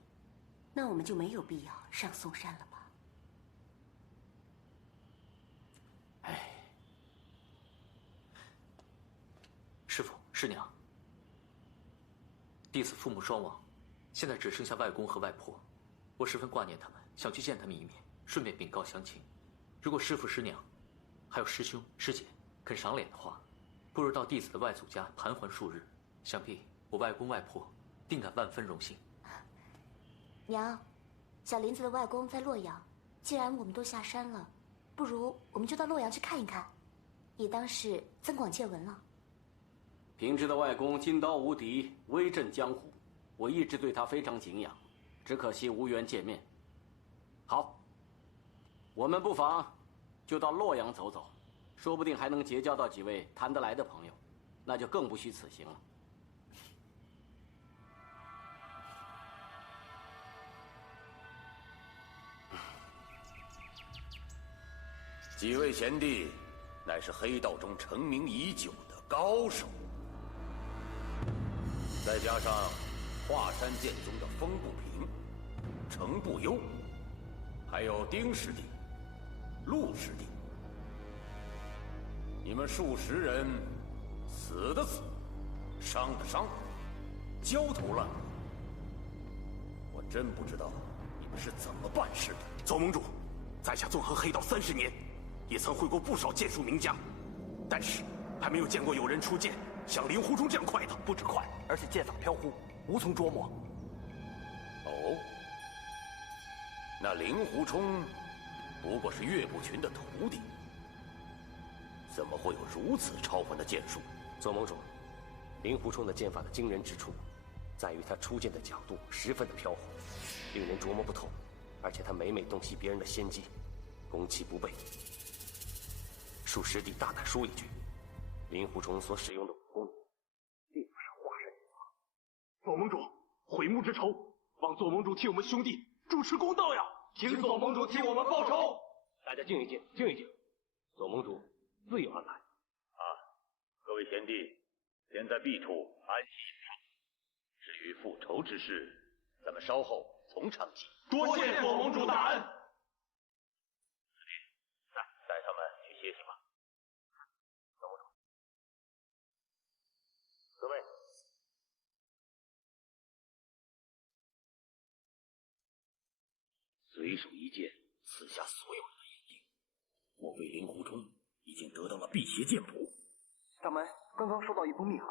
那我们就没有必要上嵩山了吧？师父、师娘，弟子父母双亡，现在只剩下外公和外婆，我十分挂念他们，想去见他们一面，顺便禀告乡亲。如果师父、师娘，还有师兄、师姐肯赏脸的话，不如到弟子的外祖家盘桓数日，想必我外公外婆定感万分荣幸。娘，小林子的外公在洛阳，既然我们都下山了，不如我们就到洛阳去看一看，也当是增广见闻了。平之的外公金刀无敌，威震江湖，我一直对他非常敬仰，只可惜无缘见面。好，我们不妨就到洛阳走走，说不定还能结交到几位谈得来的朋友，那就更不虚此行了。几位贤弟，乃是黑道中成名已久的高手，再加上华山剑宗的风不平、程不忧，还有丁师弟、陆师弟，你们数十人，死的死，伤的伤，焦头烂额，我真不知道你们是怎么办事的。左盟主，在下纵横黑道30年。也曾会过不少剑术名家，但是还没有见过有人出剑像令狐冲这样快的。不止快，而且剑法飘忽，无从捉摸。哦，那令狐冲不过是岳不群的徒弟，怎么会有如此超凡的剑术？左盟主，令狐冲的剑法的惊人之处，在于他出剑的角度十分的飘忽，令人琢磨不透，而且他每每洞悉别人的先机，攻其不备。恕师弟大胆说一句，令狐冲所使用的武功，并不是华山剑法。左盟主，悔木之仇，望左盟主替我们兄弟主持公道呀！请左盟主替我们报仇。大家静一静，静一静。左盟主自有安排。各位贤弟，先在敝处安息一场。至于复仇之事，咱们稍后从长计。多谢左盟主大恩。带他们去歇息吧。各位，随手一剑刺下所有人的眼睛。莫非令狐冲已经得到了辟邪剑谱？掌门，刚刚收到一封密函。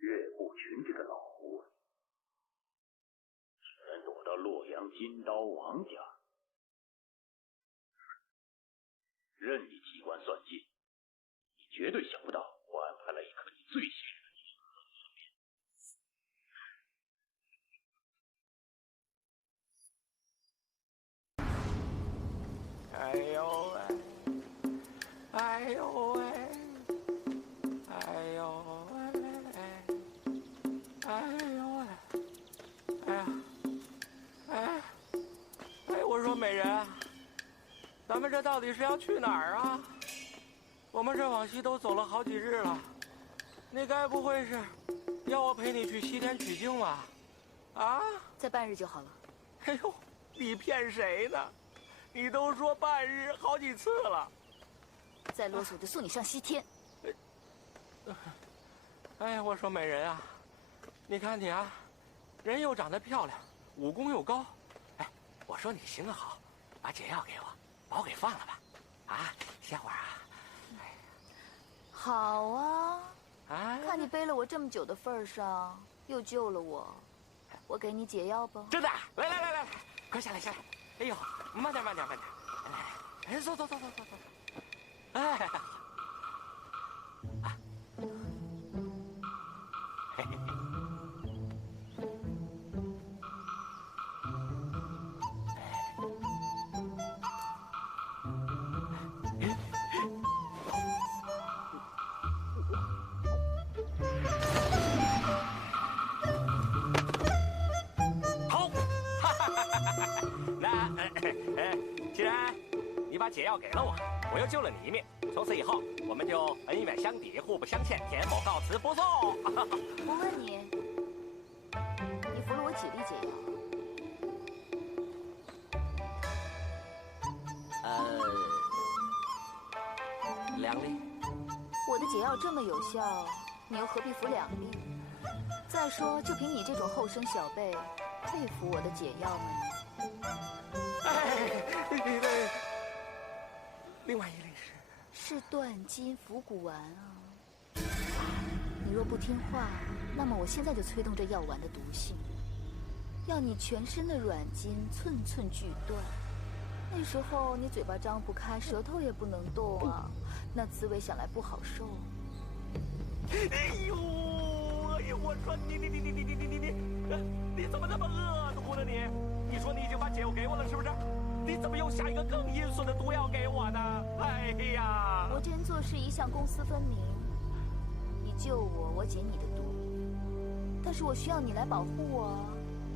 岳不群这个老狐狸，居然躲到洛阳金刀王家，任你机关算尽，你绝对想不到我安排了一颗你最信任的人和侧面。哎呦喂，哎呦喂，哎呦喂，哎呦喂，哎呀，哎，我说美人，咱们这到底是要去哪儿啊？我们这往西都走了好几日了，你该不会是要我陪你去西天取经吧？啊？再半日就好了。哎呦，你骗谁呢？你都说半日好几次了。再啰嗦就送你上西天。哎呀，我说美人啊，你看你啊，人又长得漂亮，武功又高。哎，我说你行个好，把解药给我，把我给放了吧。啊，歇会儿啊。好啊，啊，看你背了我这么久的份上，又救了我，我给你解药吧。真的，来，快下来下来。哎呦，慢点，来，哎，走，哎，啊，嘿嘿。既然你把解药给了我，我又救了你一命，从此以后我们就恩怨相抵，互不相欠。田某告辞不送。我问你，你服了我几粒解药？2粒。我的解药这么有效，你又何必服2粒？再说，就凭你这种后生小辈，配服我的解药吗你？另外1粒是断筋伏骨丸啊。若不听话，那么我现在就催动这药丸的毒性，要你全身的软筋寸寸俱断。那时候你嘴巴张不开，舌头也不能动啊，那滋味想来不好受。哎呦，我说你怎么那么恶毒呢你？你说你已经把解药给我了是不是？你怎么又下一个更阴损的毒药给我呢？哎呀！我这人做事一向公私分明，你救我，我解你的毒，但是我需要你来保护我，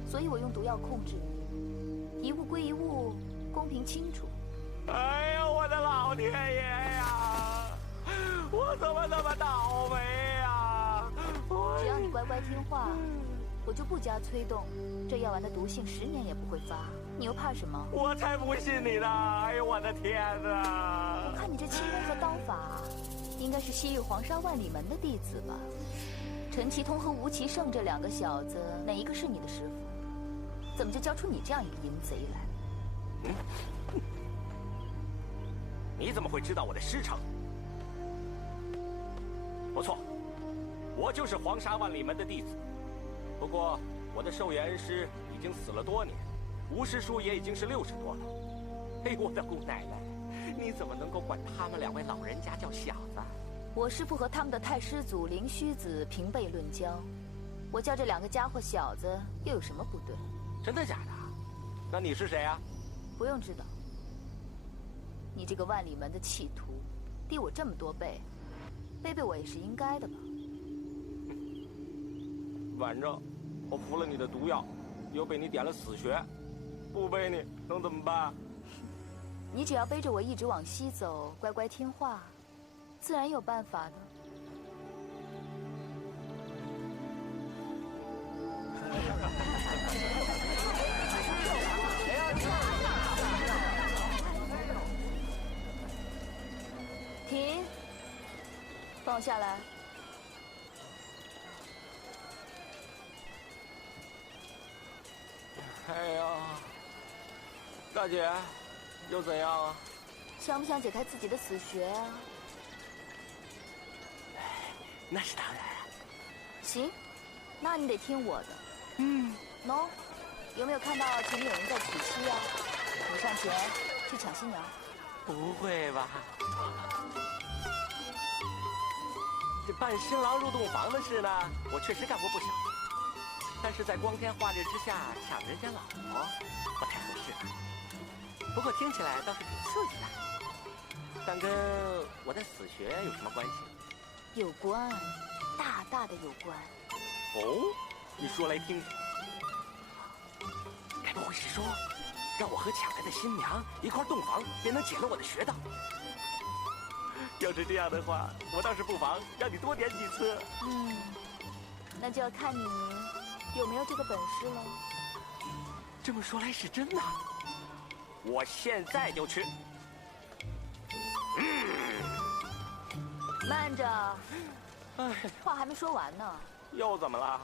所以我用毒药控制你，一物归一物，公平清楚。哎呀，我的老天爷呀！我怎么那么倒霉呀？只要你乖乖听话，我就不加催动，这药丸的毒性10年也不会发。你又怕什么？我才不信你呢！哎呦，我的天哪！我看你这轻功和刀法，应该是西域黄沙万里门的弟子吧？陈其通和吴其胜这2个小子，哪一个是你的师傅？怎么就教出你这样一个淫贼来？你怎么会知道我的师承？不错，我就是黄沙万里门的弟子。不过，我的寿元恩师已经死了多年，吴师叔也已经是60多了。哎，我的姑奶奶，你怎么能够管他们2位老人家叫小子？我师父和他们的太师祖灵虚子平辈论交，我叫这2个家伙小子又有什么不对？真的假的？那你是谁啊？不用知道。你这个万里门的弃徒，低我这么多辈，背背我也是应该的吧？反正我服了你的毒药，又被你点了死穴，不背你能怎么办？你只要背着我一直往西走，乖乖听话，自然有办法的。停！放我下来。哎呀，大姐，又怎样啊？想不想解开自己的死穴啊？那是当然啊。行，那你得听我的。喏，有没有看到前面有人在娶妻啊？你上前去抢新娘。不会吧？这扮新郎入洞房的事呢，我确实干过不少。但是在光天化日之下抢人家老婆，不太合适。不过听起来倒是挺刺激的。但跟我的死穴有什么关系？有关，大大的有关。哦，你说来听听。该不会是说，让我和抢来的新娘一块洞房，便能解了我的穴道？要是这样的话，我倒是不妨让你多点几次。那就要看你有没有这个本事了。这么说来是真的，我现在就去。慢着，话还没说完呢。又怎么了？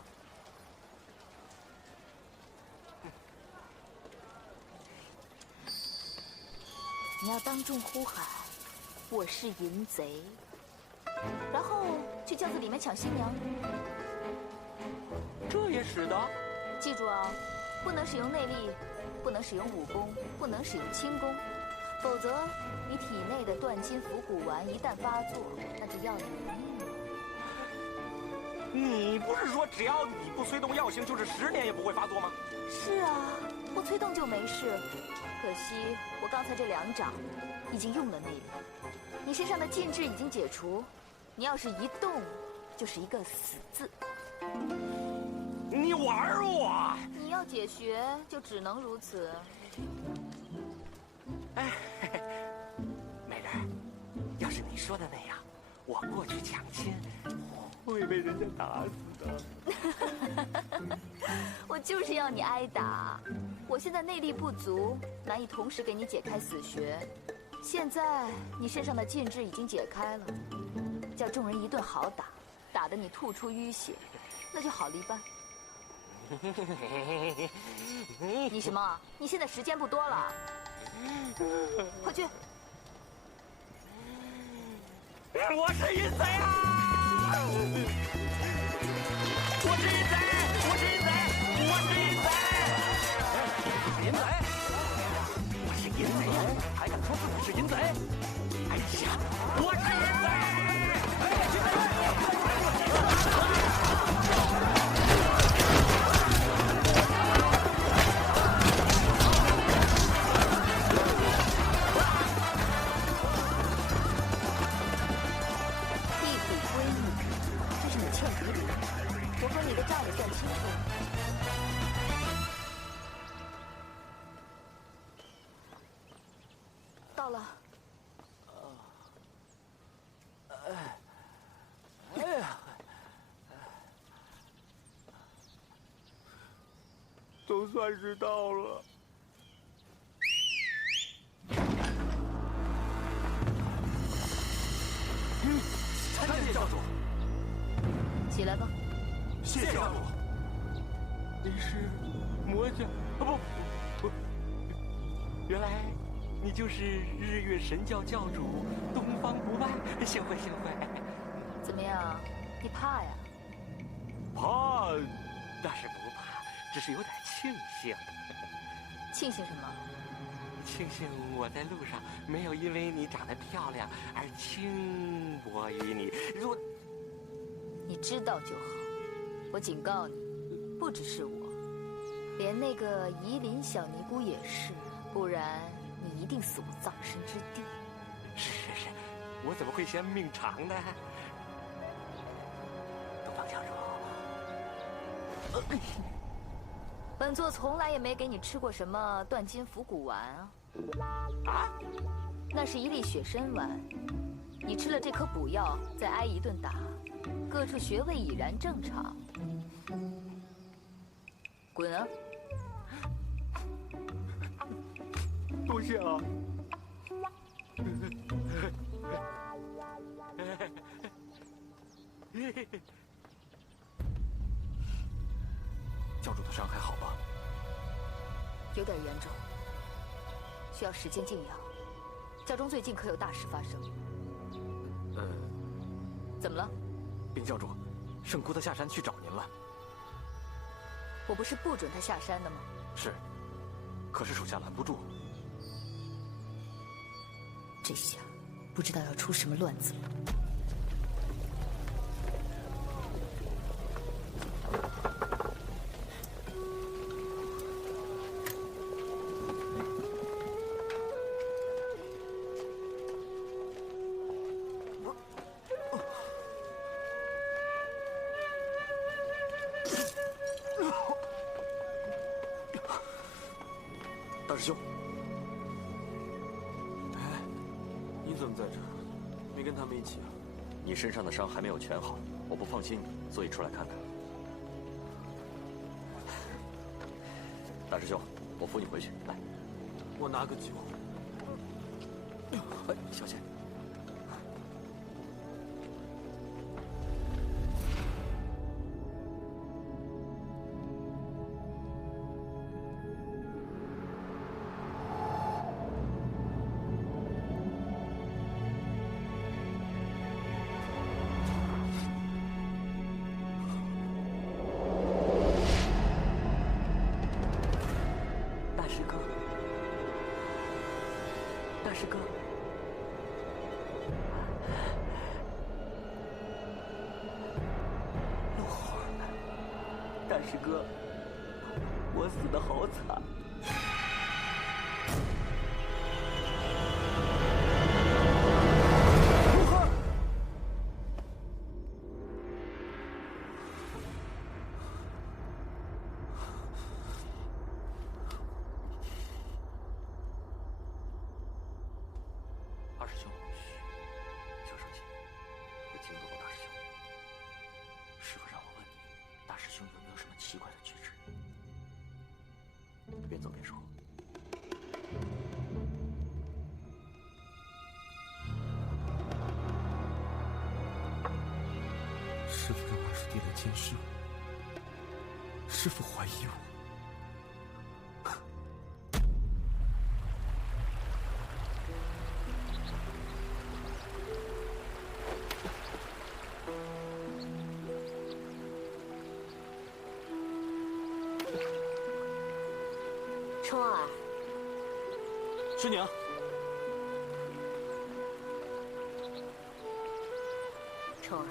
你要当众呼喊“我是淫贼”，然后去轿子里面抢新娘。这也使得？记住啊，不能使用内力，不能使用武功，不能使用轻功，否则你体内的断筋伏骨丸一旦发作，那就要你的命了。你不是说只要你不催动药性，就是10年也不会发作吗？是啊，不催动就没事。可惜我刚才这2掌已经用了内力，你身上的禁制已经解除，你要是一动，就是一个死字。你玩我！你要解穴，就只能如此。哎，美人，要是你说的那样，我过去抢亲，会被人家打死的。我就是要你挨打。我现在内力不足，难以同时给你解开死穴。现在你身上的禁制已经解开了，叫众人一顿好打，打得你吐出淤血，那就好了一半。你什么？你现在时间不多了，快去！我是淫贼啊！淫贼！哎呀，我是淫贼！地府归你，这是你欠敌人，我和你的账得算清楚。到了。哎呀，总算是到了。参见教主。起来吧。谢教主。你是魔教？不，原来你就是日月神教教主东方不败。幸会幸会。怎么样？你怕呀？怕，那是不怕，只是有点庆幸。庆幸什么？庆幸我在路上没有因为你长得漂亮而轻薄于你。若你知道就好。我警告你，不只是我，连那个夷陵小尼姑也是，不然你一定死无葬身之地。是，我怎么会嫌命长呢？东方教主，本座从来也没给你吃过什么断筋伏骨丸啊。啊？那是一粒血参丸，你吃了这颗补药，再挨一顿打，各处穴位已然正常。滚啊！多谢啊。教主的伤还好吧？有点严重，需要时间静养。教中最近可有大事发生？怎么了？禀教主，圣姑她下山去找您了。我不是不准她下山的吗？是，可是属下拦不住。这下不知道要出什么乱子了。大师兄，哎，你怎么在这儿？没跟他们一起啊？你身上的伤还没有全好，我不放心你，所以出来看看。大师兄，我扶你回去，来。我拿个酒。哎，小心。大师哥，陆火，大师哥，我死得好惨。奇怪的举止，边走边说。师父让二师弟来监视我，师父怀疑我。冲儿，师娘，冲儿，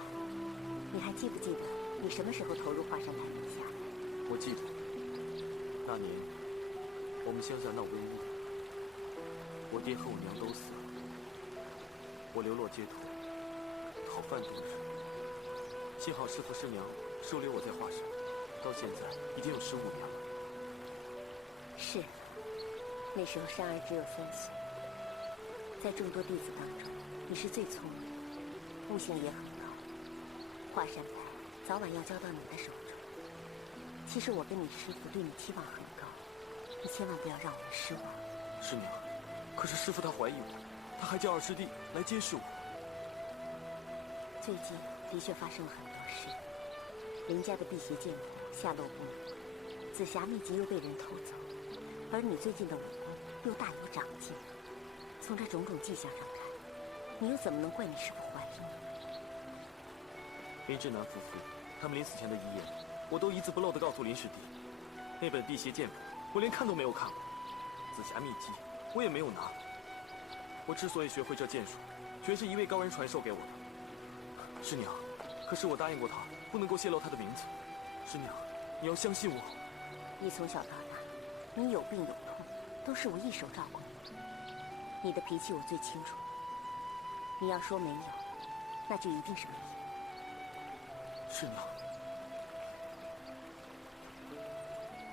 你还记不记得你什么时候投入华山派门下？我记得，那年我们乡下闹瘟疫，我爹和我娘都死了，我流落街头，讨饭度日。幸好师父师娘收留我在华山，到现在已经有15年了。是，那时候珊儿只有3岁，在众多弟子当中，你是最聪明，悟性也很高。华山派早晚要交到你的手中。其实我跟你师父对你期望很高，你千万不要让我们失望。师娘，可是师父他怀疑我，他还叫二师弟来监视我。最近的确发生了很多事，林家的辟邪剑谱下落不明，紫霞秘籍又被人偷走，而你最近的武功又大有长进。从这种种迹象上看，你又怎么能怪你师父怀疑呢？林志南夫妇他们临死前的遗言，我都一字不漏地告诉林师弟。那本辟邪剑谱，我连看都没有看过；紫霞秘籍，我也没有拿。我之所以学会这剑术，全是一位高人传授给我的。师娘，可是我答应过他，不能够泄露他的名字。师娘，你要相信我。你从小到大，你有病有痛，都是我一手照顾你。你的脾气我最清楚。你要说没有，那就一定是没有。师娘，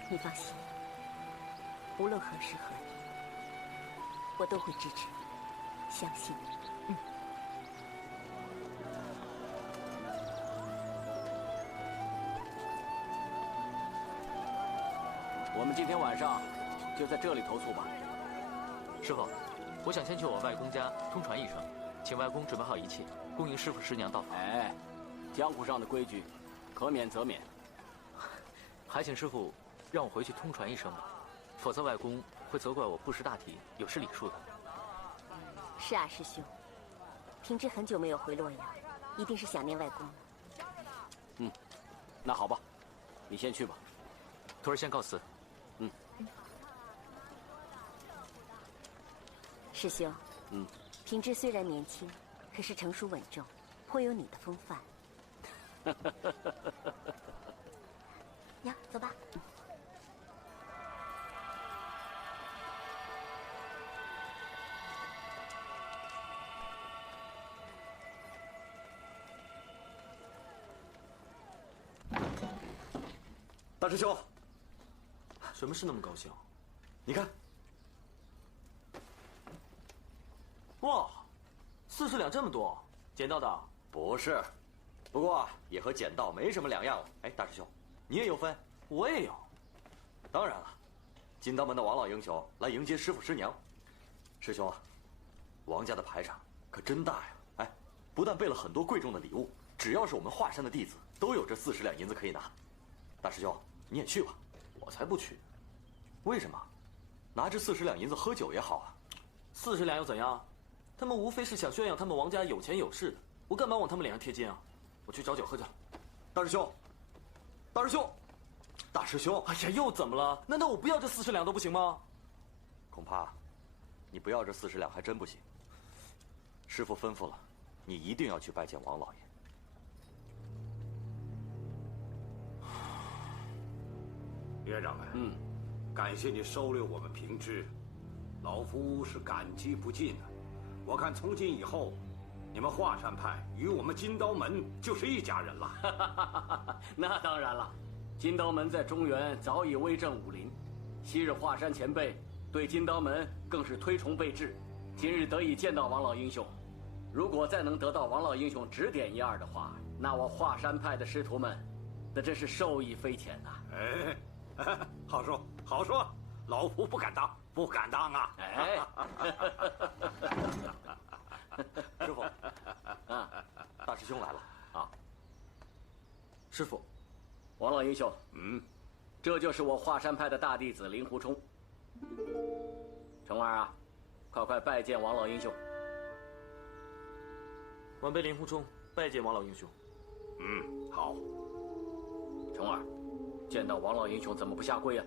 你放心，无论何时何地，我都会支持你，相信你。我们今天晚上就在这里投宿吧。师傅，我想先去我外公家通传一声，请外公准备好一切，恭迎师傅师娘到访。哎，江湖上的规矩，可免则免。还请师傅让我回去通传一声吧，否则外公会责怪我不识大体，有失礼数的。是啊，师兄，平之很久没有回洛阳，一定是想念外公了。嗯，那好吧，你先去吧。徒儿先告辞。师兄，平之虽然年轻，可是成熟稳重，颇有你的风范。娘，走吧。大师兄，什么事那么高兴？你看，哇，40两这么多，捡到的？不是，不过也和捡到没什么两样了。哎，大师兄，你也有分？我也有。当然了，金刀门的王老英雄来迎接师傅师娘。师兄啊，王家的排场可真大呀！哎，不但备了很多贵重的礼物，只要是我们华山的弟子，都有这40两银子可以拿。大师兄，你也去吧。我才不去。为什么？拿这40两银子喝酒也好啊。40两又怎样？他们无非是想宣扬他们王家有钱有势的，我干嘛往他们脸上贴金啊？我去找酒喝去了。大师兄，大师兄，大师兄！哎呀，又怎么了？难道我不要这40两都不行吗？恐怕，你不要这40两还真不行。师父吩咐了，你一定要去拜见王老爷。岳掌门，感谢你收留我们平之，老夫是感激不尽的。我看从今以后，你们华山派与我们金刀门就是一家人了。那当然了，金刀门在中原早已威震武林，昔日华山前辈对金刀门更是推崇备至。今日得以见到王老英雄，如果再能得到王老英雄指点1、2的话，那我华山派的师徒们，那真是受益匪浅呐。哎。好说好说，老夫不敢当，不敢当啊！哎，师傅，大师兄来了啊！师傅，王老英雄，这就是我华山派的大弟子令狐冲。成儿啊，快拜见王老英雄。晚辈令狐冲拜见王老英雄。好。成儿。见到王老英雄怎么不下跪啊？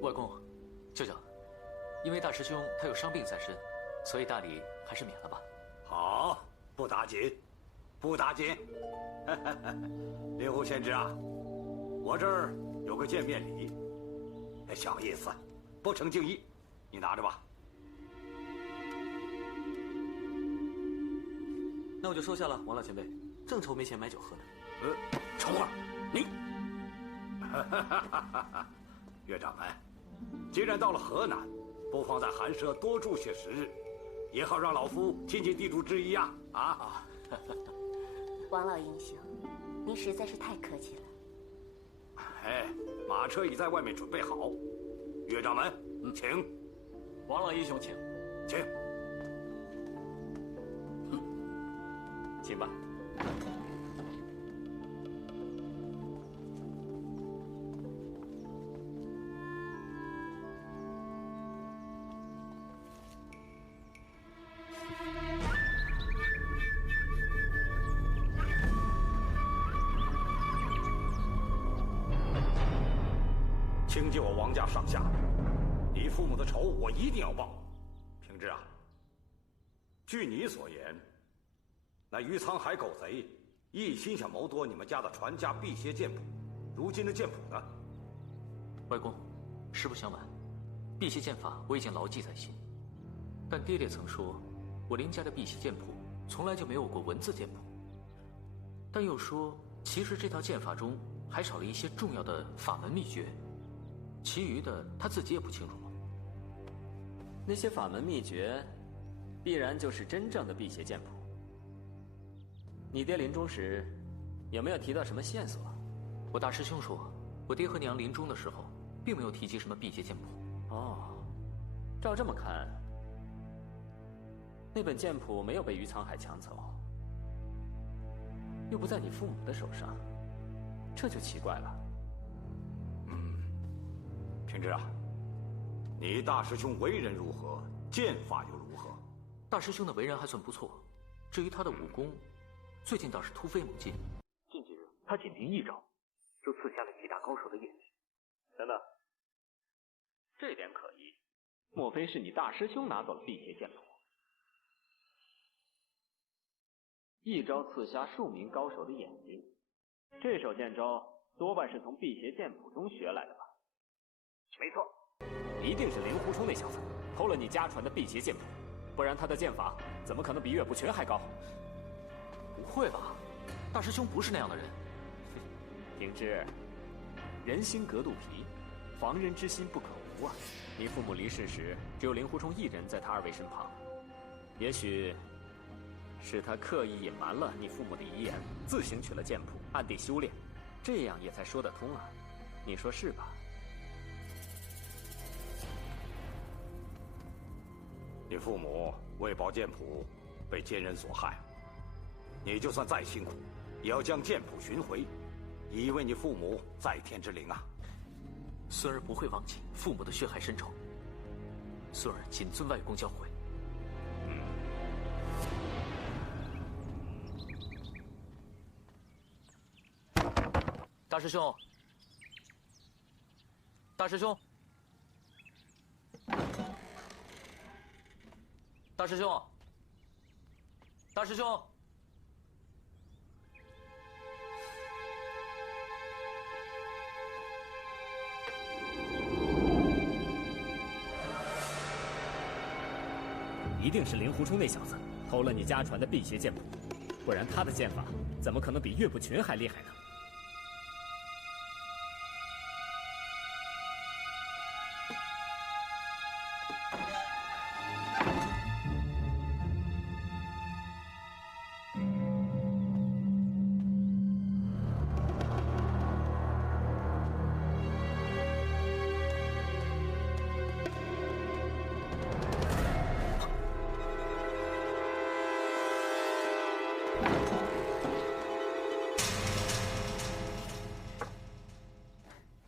外公，舅舅，因为大师兄他有伤病在身，所以大礼还是免了吧。好，不打紧，不打紧。令狐仙芝啊，我这儿有个见面礼，小意思，不成敬意，你拿着吧。那我就收下了，王老前辈，正愁没钱买酒喝呢。重儿，你，岳掌门，既然到了河南，不妨在寒舍多住些时日，也好让老夫尽尽地主之谊呀！啊！王老英雄，您实在是太客气了。哎，马车已在外面准备好，岳掌门，请。王老英雄，请，请。请吧。清救我王家上下，你父母的仇我一定要报。平之啊，据你所言，那于沧海狗贼一心想谋夺你们家的传家辟邪剑谱，如今的剑谱呢？外公，实不相瞒，辟邪剑法我已经牢记在心，但爹爹曾说，我林家的辟邪剑谱从来就没有过文字剑谱，但又说，其实这套剑法中还少了一些重要的法门秘诀，其余的他自己也不清楚了。那些法门秘诀，必然就是真正的辟邪剑谱。你爹临终时，有没有提到什么线索？我大师兄说，我爹和娘临终的时候，并没有提及什么辟邪剑谱。哦，照这么看，那本剑谱没有被于沧海抢走，又不在你父母的手上，这就奇怪了。平之啊，你大师兄为人如何，剑法又如何？大师兄的为人还算不错，至于他的武功，最近倒是突飞猛进。近几日，他仅凭一招，就刺瞎了几大高手的眼睛。等等，这点可疑。莫非是你大师兄拿走了辟邪剑谱？一招刺瞎数名高手的眼睛，这手剑招多半是从辟邪剑谱中学来的吧？没错，一定是令狐冲那小子偷了你家传的辟邪剑谱，不然他的剑法怎么可能比岳不群还高？不会吧，大师兄不是那样的人。平之，人心隔肚皮，防人之心不可无啊！你父母离世时，只有令狐冲一人在他二位身旁，也许是他刻意隐瞒了你父母的遗言，自行取了剑谱，暗地修炼，这样也才说得通啊！你说是吧？你父母为保剑谱被奸人所害，你就算再辛苦，也要将剑谱寻回，以为你父母在天之灵啊！孙儿不会忘记父母的血海深仇，孙儿谨遵外公教诲。大师兄，大师兄，大师兄，大师兄。一定是令狐冲那小子偷了你家传的辟邪剑谱，不然他的剑法怎么可能比岳不群还厉害呢？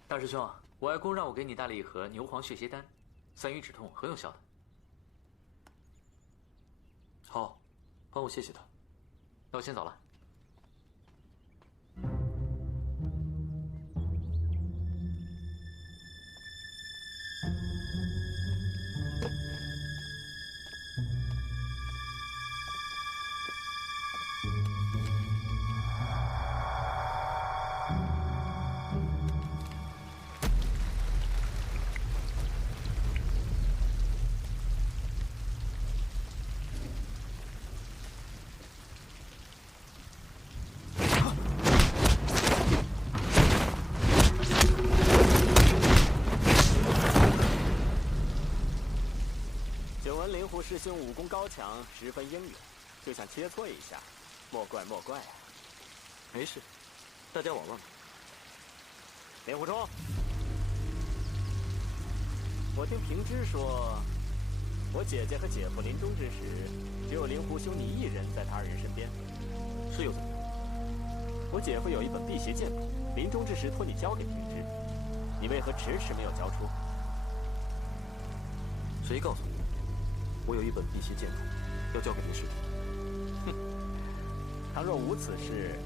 大师兄，我外公让我给你带了一盒牛黄血邪丹，3鱼止痛，很有效的。好，帮我谢谢他。那我先走了。高强，十分英勇，就想切磋一下，莫怪莫怪啊。没事，大家往乱吧。令狐冲，我听平之说，我姐姐和姐夫临终之时，只有令狐兄你一人在他二人身边，是又怎么样？我姐夫有一本辟邪剑谱，临终之时托你交给平之，你为何迟迟没有交出？谁告诉你，我有一本辟邪剑谱，要交给林师弟？哼！倘若无此事，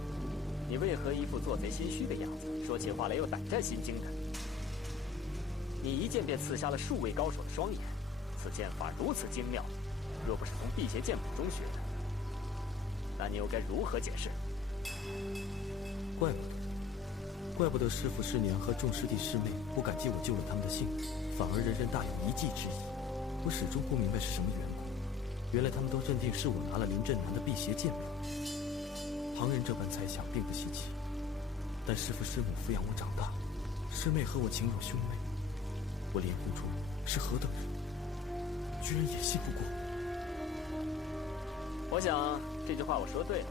你为何一副做贼心虚的样子，说起话来又胆战心惊的？你一剑便刺瞎了数位高手的双眼，此剑法如此精妙，若不是从辟邪剑谱中学的，那你又该如何解释？怪不得师父师娘和众师弟师妹不感激我救了他们的性命，反而人人大有一计之意。我始终不明白是什么缘故，原来他们都认定是我拿了林震南的辟邪剑谱。旁人这般猜想并不稀奇，但师父师母抚养我长大，师妹和我情如兄妹，我令狐冲是何等人，居然也信不过。我想这句话我说对了，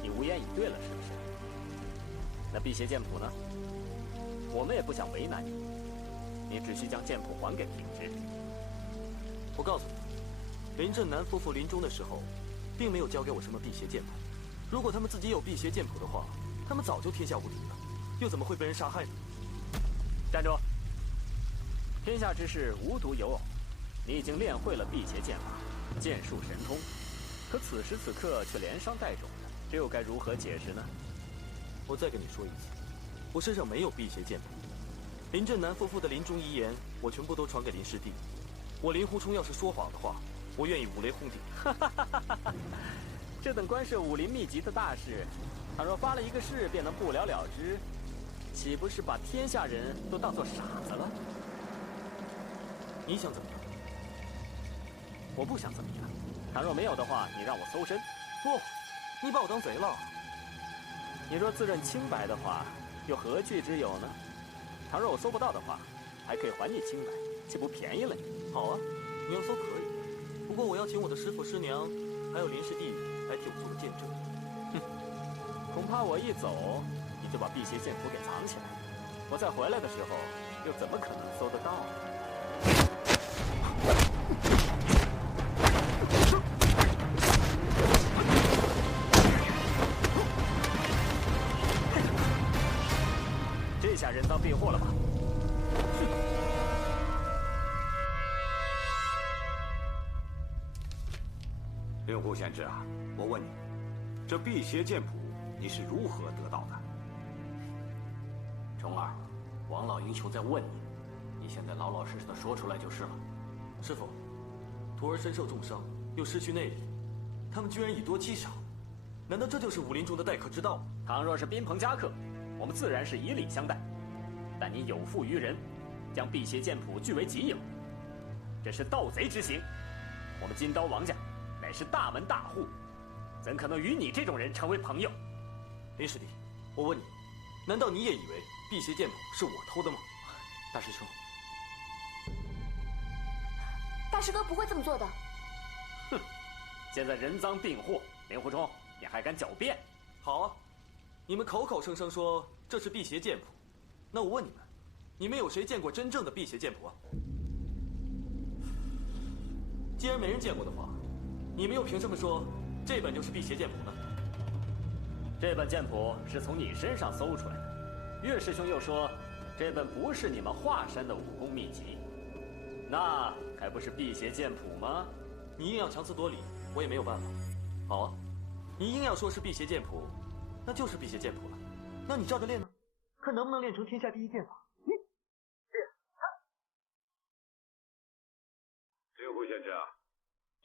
你无言以对了，是不是？那辟邪剑谱呢？我们也不想为难你，你只需将剑谱还给平之。我告诉你，林震南夫妇临终的时候，并没有交给我什么辟邪剑谱。如果他们自己有辟邪剑谱的话，他们早就天下无敌了，又怎么会被人杀害呢？站住！天下之事无独有偶，你已经练会了辟邪剑法，剑术神通，可此时此刻却连伤带肿的，这又该如何解释呢？我再跟你说一次，我身上没有辟邪剑谱。林震南夫妇的临终遗言，我全部都传给林师弟。我令狐冲要是说谎的话，我愿意五雷轰顶。这等关涉武林秘籍的大事，倘若发了一个誓便能不了了之，岂不是把天下人都当作傻子了？你想怎么样？我不想怎么样。倘若没有的话，你让我搜身。不，你把我当贼了。你若自认清白的话，又何惧之有呢？倘若我搜不到的话，还可以还你清白，岂不便宜了你？好啊，你要搜可以，不过我要请我的师父师娘，还有林师弟来替我做个见证。哼，恐怕我一走，你就把辟邪剑谱给藏起来，我再回来的时候，又怎么可能搜得到呢？这下人赃并获了吧？令狐贤之啊，我问你，这辟邪剑谱你是如何得到的？虫儿，王老英雄在问你，你现在老老实实的说出来就是了。师父，徒儿身受重伤，又失去内力，他们居然以多欺少，难道这就是武林中的待客之道吗？倘若是宾朋家客，我们自然是以礼相待。但你有负于人，将辟邪剑谱据为己有，这是盗贼之行。我们金刀王家乃是大门大户，怎可能与你这种人成为朋友？林师弟，我问你，难道你也以为辟邪剑谱是我偷的吗？大师兄，大师哥不会这么做的。哼，现在人赃并获，令狐冲，你还敢狡辩？好啊，你们口口声声说这是辟邪剑谱，那我问你们，你们有谁见过真正的辟邪剑谱啊？既然没人见过的话，你们又凭什么说这本就是辟邪剑谱呢？这本剑谱是从你身上搜出来的，岳师兄又说这本不是你们华山的武功秘籍，那还不是辟邪剑谱吗？你硬要强词夺理，我也没有办法。好啊，你硬要说是辟邪剑谱，那就是辟邪剑谱了。那你照着练呢，看能不能练成天下第一剑法。令狐贤之啊，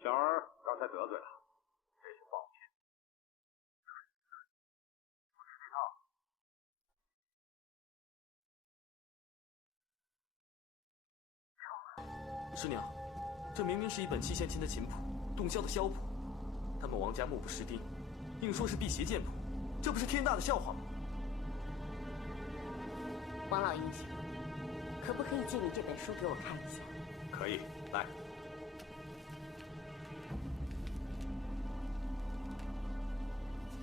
小儿刚才得罪了，真是抱歉。师娘，这明明是一本七弦琴的琴谱，洞箫的箫谱，他们王家目不识丁，硬说是辟邪剑谱，这不是天大的笑话吗？王老英雄，可不可以借你这本书给我看一下？可以，来。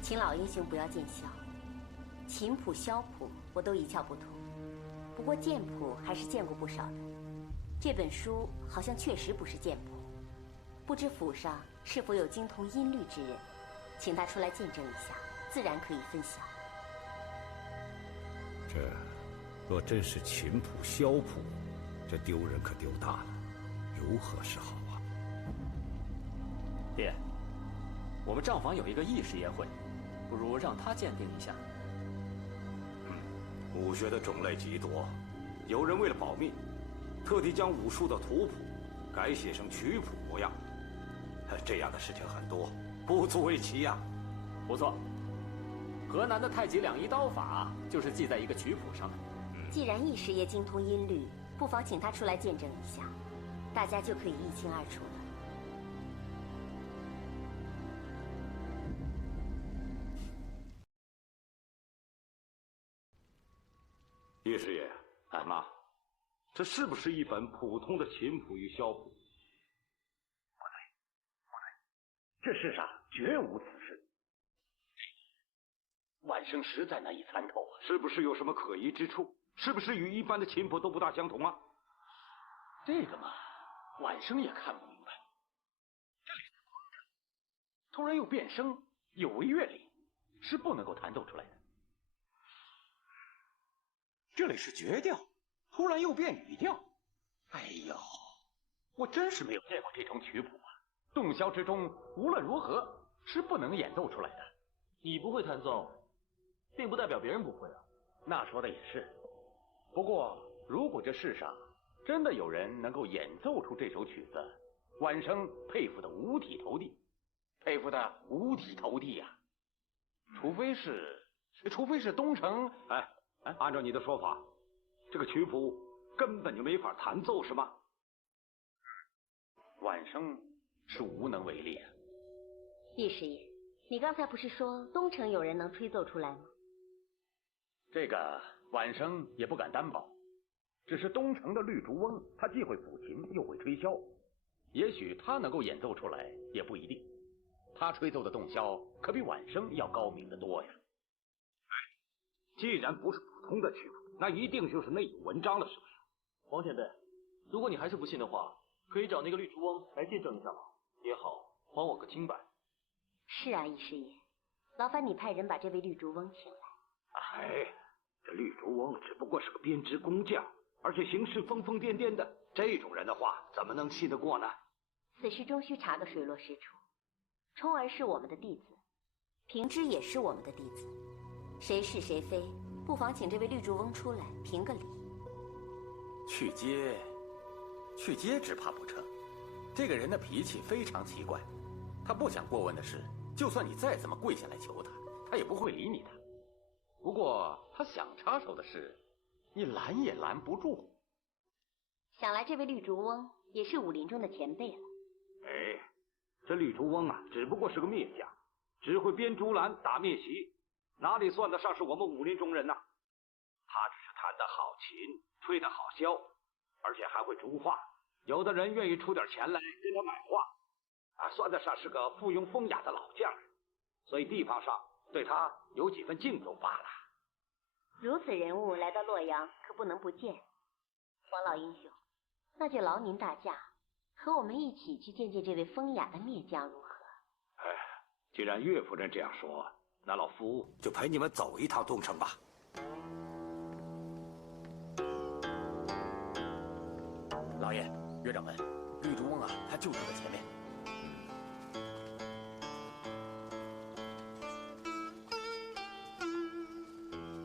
请老英雄不要见笑，琴谱、箫谱我都一窍不通，不过剑谱还是见过不少的。这本书好像确实不是剑谱，不知府上是否有精通音律之人，请他出来见证一下，自然可以分享。这若真是琴谱、箫谱，这丢人可丢大了，如何是好啊？爹，我们账房有一个义士宴会，不如让他鉴定一下。武学的种类极多，有人为了保密，特地将武术的图谱改写成曲谱模样，这样的事情很多，不足为奇呀。不错，河南的太极两仪刀法就是记在一个曲谱上的。既然义师爷精通音律，不妨请他出来见证一下，大家就可以一清二楚了。义师爷，妈，这是不是一本普通的琴谱与箫谱？不对，这世上绝无此事。晚生实在难以参透啊！是不是有什么可疑之处？是不是与一般的琴谱都不大相同啊？这个嘛，晚生也看不明白。这里是空的，突然又变声，有违乐理，是不能够弹奏出来的。这里是绝调，突然又变语调。哎呦，我真是没有见过这种曲谱啊！洞箫之中，无论如何是不能演奏出来的。你不会弹奏，并不代表别人不会啊。那说的也是。不过，如果这世上真的有人能够演奏出这首曲子，晚生佩服的五体投地，佩服的五体投地呀！除非是东城。按照你的说法，这个曲谱根本就没法弹奏，是吗？晚生是无能为力啊。义师爷，你刚才不是说东城有人能吹奏出来吗？这个晚生也不敢担保，只是东城的绿竹翁，他既会抚琴又会吹箫，也许他能够演奏出来，也不一定。他吹奏的洞箫可比晚生要高明得多呀。既然不是普通的曲谱，那一定就是内有文章了，是不是？王前辈，如果你还是不信的话，可以找那个绿竹翁来见证一下吗？也好，还我个清白。是啊，义师爷，劳烦你派人把这位绿竹翁请来。这绿竹翁只不过是个编织工匠，而且行事疯疯癫癫的，这种人的话怎么能信得过呢？此事终须查个水落石出。冲儿是我们的弟子，平之也是我们的弟子，谁是谁非，不妨请这位绿竹翁出来评个理。去接只怕不成。这个人的脾气非常奇怪，他不想过问的事，就算你再怎么跪下来求他，他也不会理你的。不过他想插手的事，你拦也拦不住。想来这位绿竹翁也是武林中的前辈了。这绿竹翁啊，只不过是个篾匠，只会编竹篮打篾席，哪里算得上是我们武林中人呢？他只是弹得好琴，吹得好箫，而且还会竹画，有的人愿意出点钱来跟他买画，算得上是个附庸风雅的老匠人，所以地方上对他有几分敬重罢了。如此人物来到洛阳，可不能不见。王老英雄，那就劳您大驾，和我们一起去见见这位风雅的篾匠如何？既然岳夫人这样说，那老夫就陪你们走一趟东城吧。老爷，岳掌门，绿竹翁啊，他就住在前面。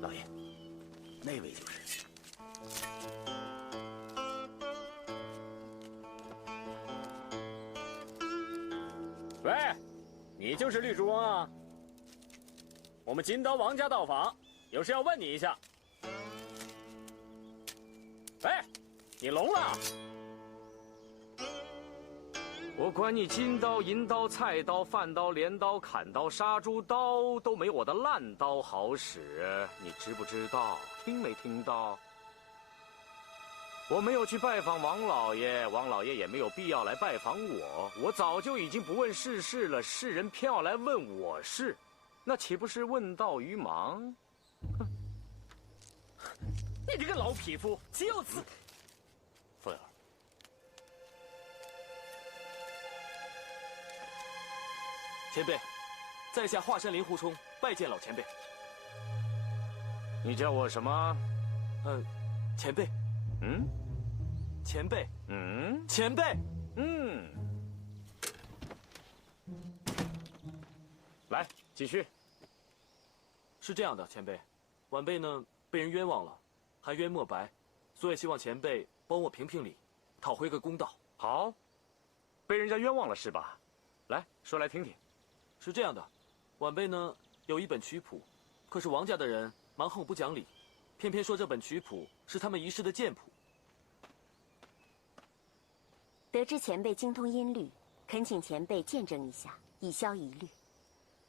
老爷，那位就是。喂，你就是绿竹翁啊？我们金刀王家到访，有事要问你一下。喂，你聋了？我管你金刀、银刀、菜刀、饭刀、镰刀、砍刀、杀猪刀，都没我的烂刀好使，你知不知道？听没听到？我没有去拜访王老爷，王老爷也没有必要来拜访我。我早就已经不问世事了，世人偏要来问我事，那岂不是问道于盲？你这个老匹夫，就此。凤儿，前辈，在下华山令狐冲拜见老前辈。你叫我什么？前辈。嗯？前辈。嗯？前辈。嗯。来，继续。是这样的，前辈，晚辈呢被人冤枉了，含冤莫白，所以希望前辈帮我评评理，讨回个公道。好，被人家冤枉了是吧？来说来听听。是这样的，晚辈呢有一本曲谱，可是王家的人蛮横不讲理，偏偏说这本曲谱是他们遗失的剑谱。得知前辈精通音律，恳请前辈见证一下，以消疑虑。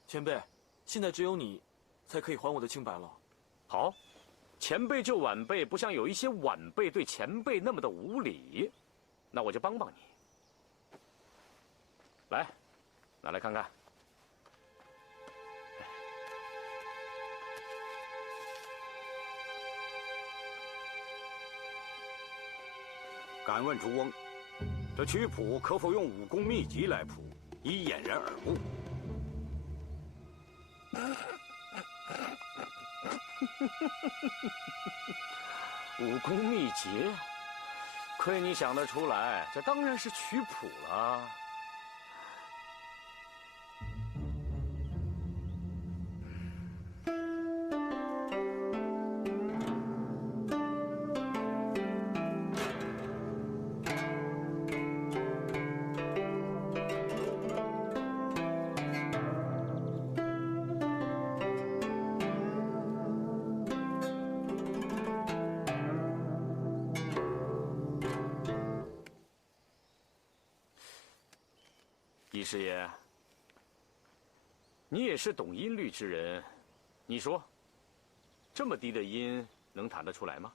前辈，现在只有你才可以还我的清白了。好，前辈救晚辈，不像有一些晚辈对前辈那么的无礼，那我就帮帮你。来，拿来看看。敢问主翁，这曲谱可否用武功秘籍来谱，以掩人耳目？武功秘籍，亏你想得出来，这当然是曲谱了。易师爷，你也是懂音律之人，你说，这么低的音能弹得出来吗？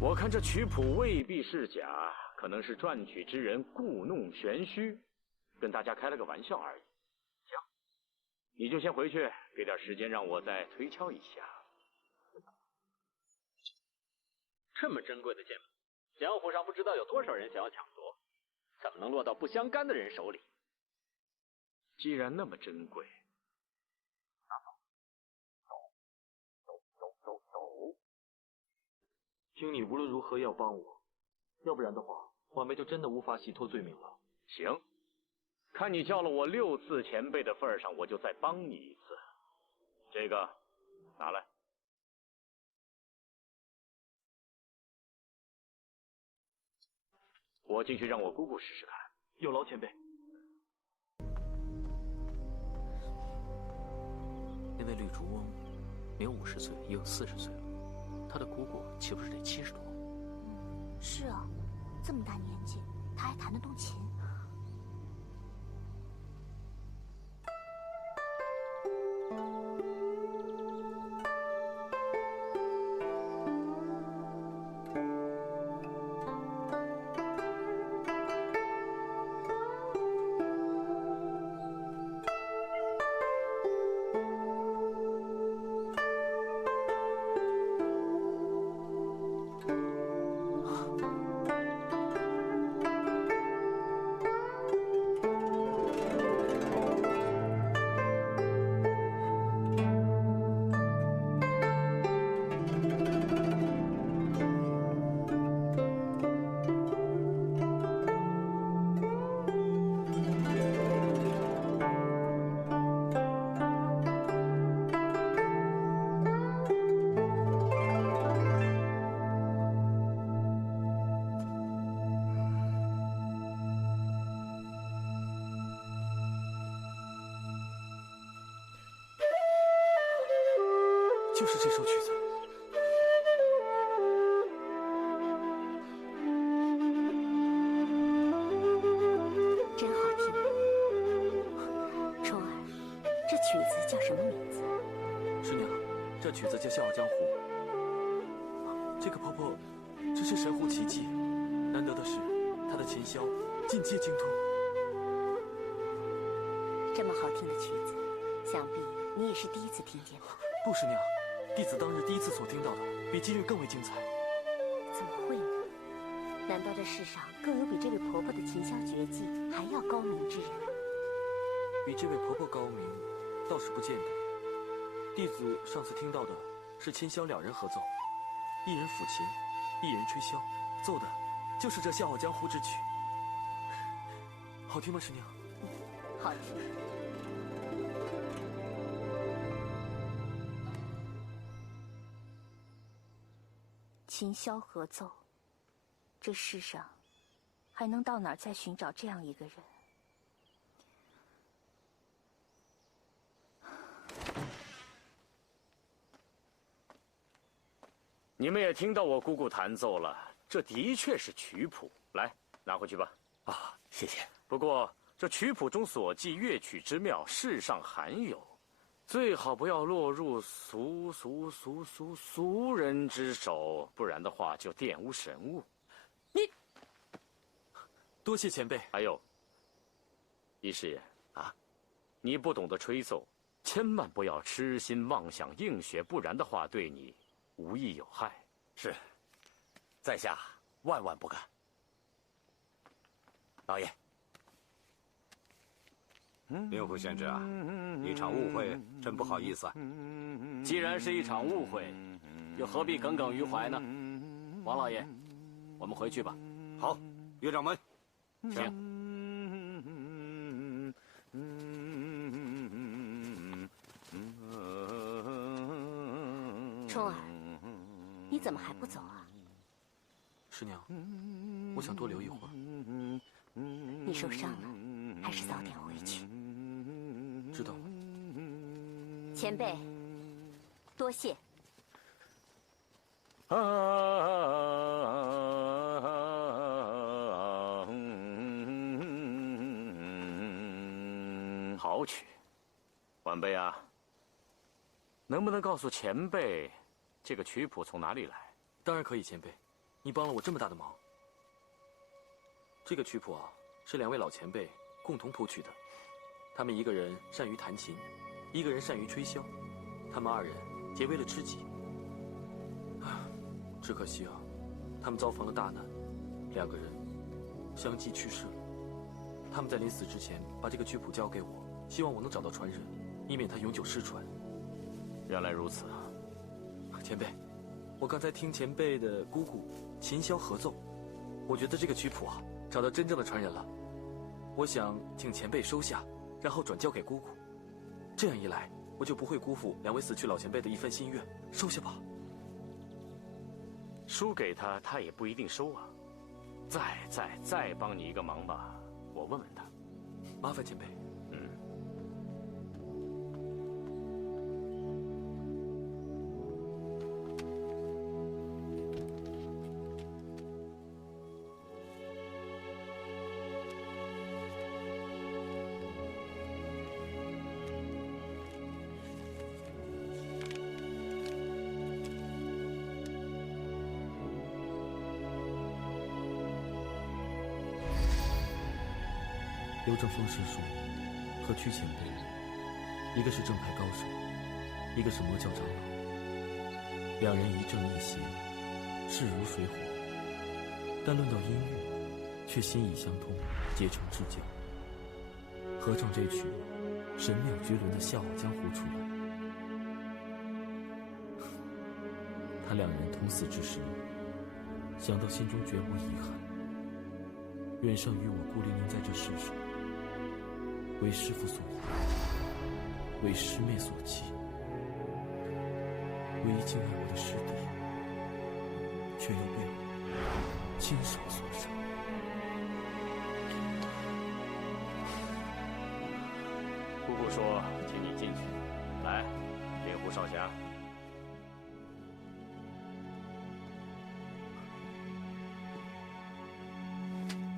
我看这曲谱未必是假，可能是撰曲之人故弄玄虚，跟大家开了个玩笑而已。行，你就先回去，给点时间让我再推敲一下。这么珍贵的剑谱，江湖上不知道有多少人想要抢夺。怎么能落到不相干的人手里？既然那么珍贵，那走。请你无论如何要帮我，要不然的话，晚辈就真的无法洗脱罪名了。行，看你叫了我6次前辈的份上，我就再帮你一次。这个拿来。我进去让我姑姑试试看。有劳前辈。那位绿竹翁，没有50岁，也有40岁了，他的姑姑岂不是得70多？是啊，这么大年纪，他还弹得动琴。就是这首曲子。真好听。冲儿，这曲子叫什么名字？师娘，这曲子叫《笑傲江湖》。这个婆婆真是神乎其技，难得的是她的琴箫尽皆精通。真这么好听的曲子，想必你也是第一次听见吧？不，师娘，弟子当日第一次所听到的，比今日更为精彩。怎么会呢？难道这世上更有比这位婆婆的琴箫绝技还要高明之人？比这位婆婆高明，倒是不见得。弟子上次听到的是琴箫两人合奏，一人抚琴，一人吹箫，奏的就是这《笑傲江湖》之曲。好听吗，师娘？好听。琴箫合奏，这世上还能到哪儿再寻找这样一个人？你们也听到我姑姑弹奏了，这的确是曲谱，来拿回去吧。啊，谢谢。不过这曲谱中所记乐曲之妙，世上罕有，最好不要落入俗人之手，不然的话就玷污神物。多谢前辈。还有，一师爷啊，你不懂得吹奏，千万不要痴心妄想硬学，不然的话对你无益有害。是，在下万万不敢。老爷，令狐仙芝啊，一场误会，真不好意思啊。既然是一场误会，又何必耿耿于怀呢？王老爷，我们回去吧。好，岳掌门，请。冲儿，你怎么还不走啊？师娘，我想多留一会儿。你受伤了，还是早点回去。知道了。前辈，多谢。好曲，晚辈啊，能不能告诉前辈，这个曲谱从哪里来？当然可以，前辈，你帮了我这么大的忙。这个曲谱啊，是两位老前辈共同谱曲的，他们一个人善于弹琴，一个人善于吹箫，他们二人结为了知己。只可惜啊，他们遭逢了大难，两个人相继去世了。他们在临死之前把这个曲谱交给我，希望我能找到传人，以免它永久失传。原来如此啊，前辈，我刚才听前辈的姑姑琴箫合奏，我觉得这个曲谱啊，找到真正的传人了。我想请前辈收下，然后转交给姑姑，这样一来，我就不会辜负两位死去老前辈的一份心愿。收下吧。输给他，他也不一定收啊。再帮你一个忙吧，我问问他。麻烦前辈。刘正风师叔和屈前辈，一个是正派高手，一个是魔教长老，两人一正一邪，势如水火，但论到音乐，却心意相通，结成至交。合唱这曲神妙绝伦的《笑傲江湖》出来，他两人同死之时，想到心中绝无遗憾，远胜于我孤零零在这世上，为师父所遗，为师妹所弃，为一敬爱我的师弟，却又被我亲手所伤。姑姑说，请你进去。来，令狐少侠。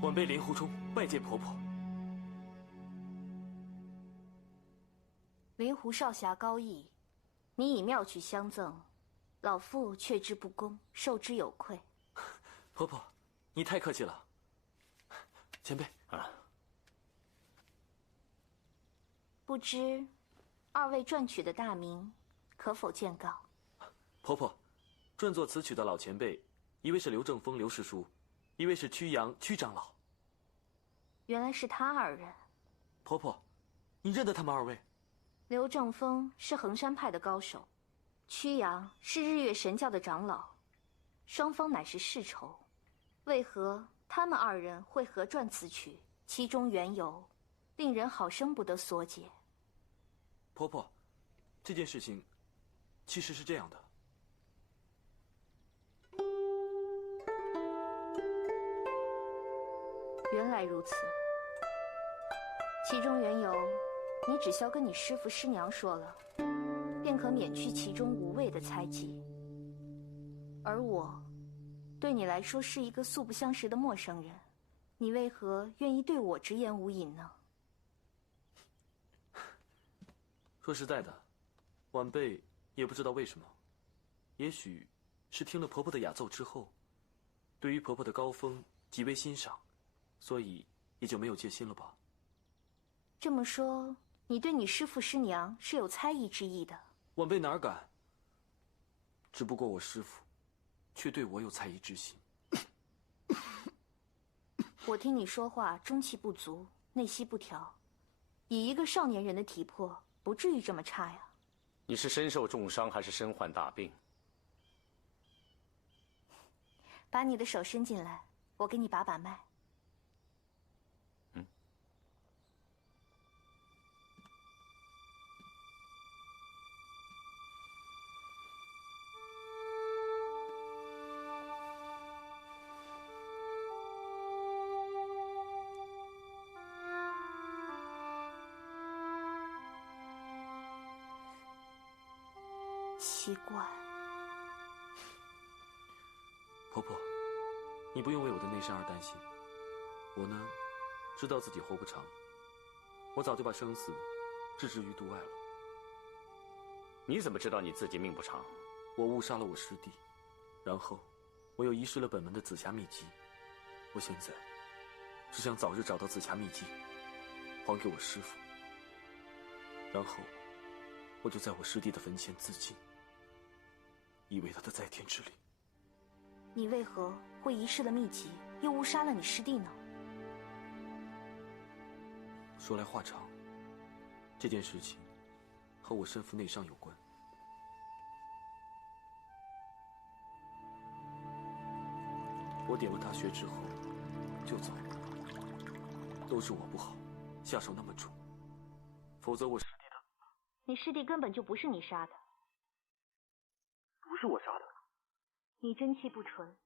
晚辈令狐冲拜见婆婆。灵狐少侠高义，你以妙曲相赠，老妇却之不恭，受之有愧。婆婆，你太客气了。前辈啊，不知二位撰曲的大名可否见告？婆婆，撰作此曲的老前辈，一位是刘正风刘师叔，一位是曲阳曲长老。原来是他二人。婆婆，你认得他们二位？刘正风是衡山派的高手，曲阳是日月神教的长老，双方乃是世仇。为何他们二人会合撰此曲？其中缘由，令人好生不得所解。婆婆，这件事情其实是这样的。原来如此，其中缘由，你只需要跟你师父师娘说了，便可免去其中无谓的猜忌。而我，对你来说是一个素不相识的陌生人，你为何愿意对我直言无隐呢？说实在的，晚辈也不知道为什么，也许是听了婆婆的雅奏之后，对于婆婆的高峰极为欣赏，所以也就没有戒心了吧。这么说，你对你师父师娘是有猜疑之意的？晚辈哪敢？只不过我师父却对我有猜疑之心。我听你说话中气不足，内息不调，以一个少年人的体魄，不至于这么差呀。你是身受重伤还是身患大病？把你的手伸进来，我给你把把脉。奇怪，婆婆，你不用为我的内伤而担心。我呢，知道自己活不长，我早就把生死置之于度外了。你怎么知道你自己命不长？我误杀了我师弟，然后我又遗失了本门的紫霞秘籍。我现在只想早日找到紫霞秘籍，还给我师父，然后我就在我师弟的坟前自尽，以为他的在天之灵。你为何会遗失了秘籍，又误杀了你师弟呢？说来话长，这件事情和我身负内伤有关。我点了他穴之后就走，都是我不好，下手那么重，否则我师弟的……你师弟根本就不是你杀的。不是我杀的。你真气不纯，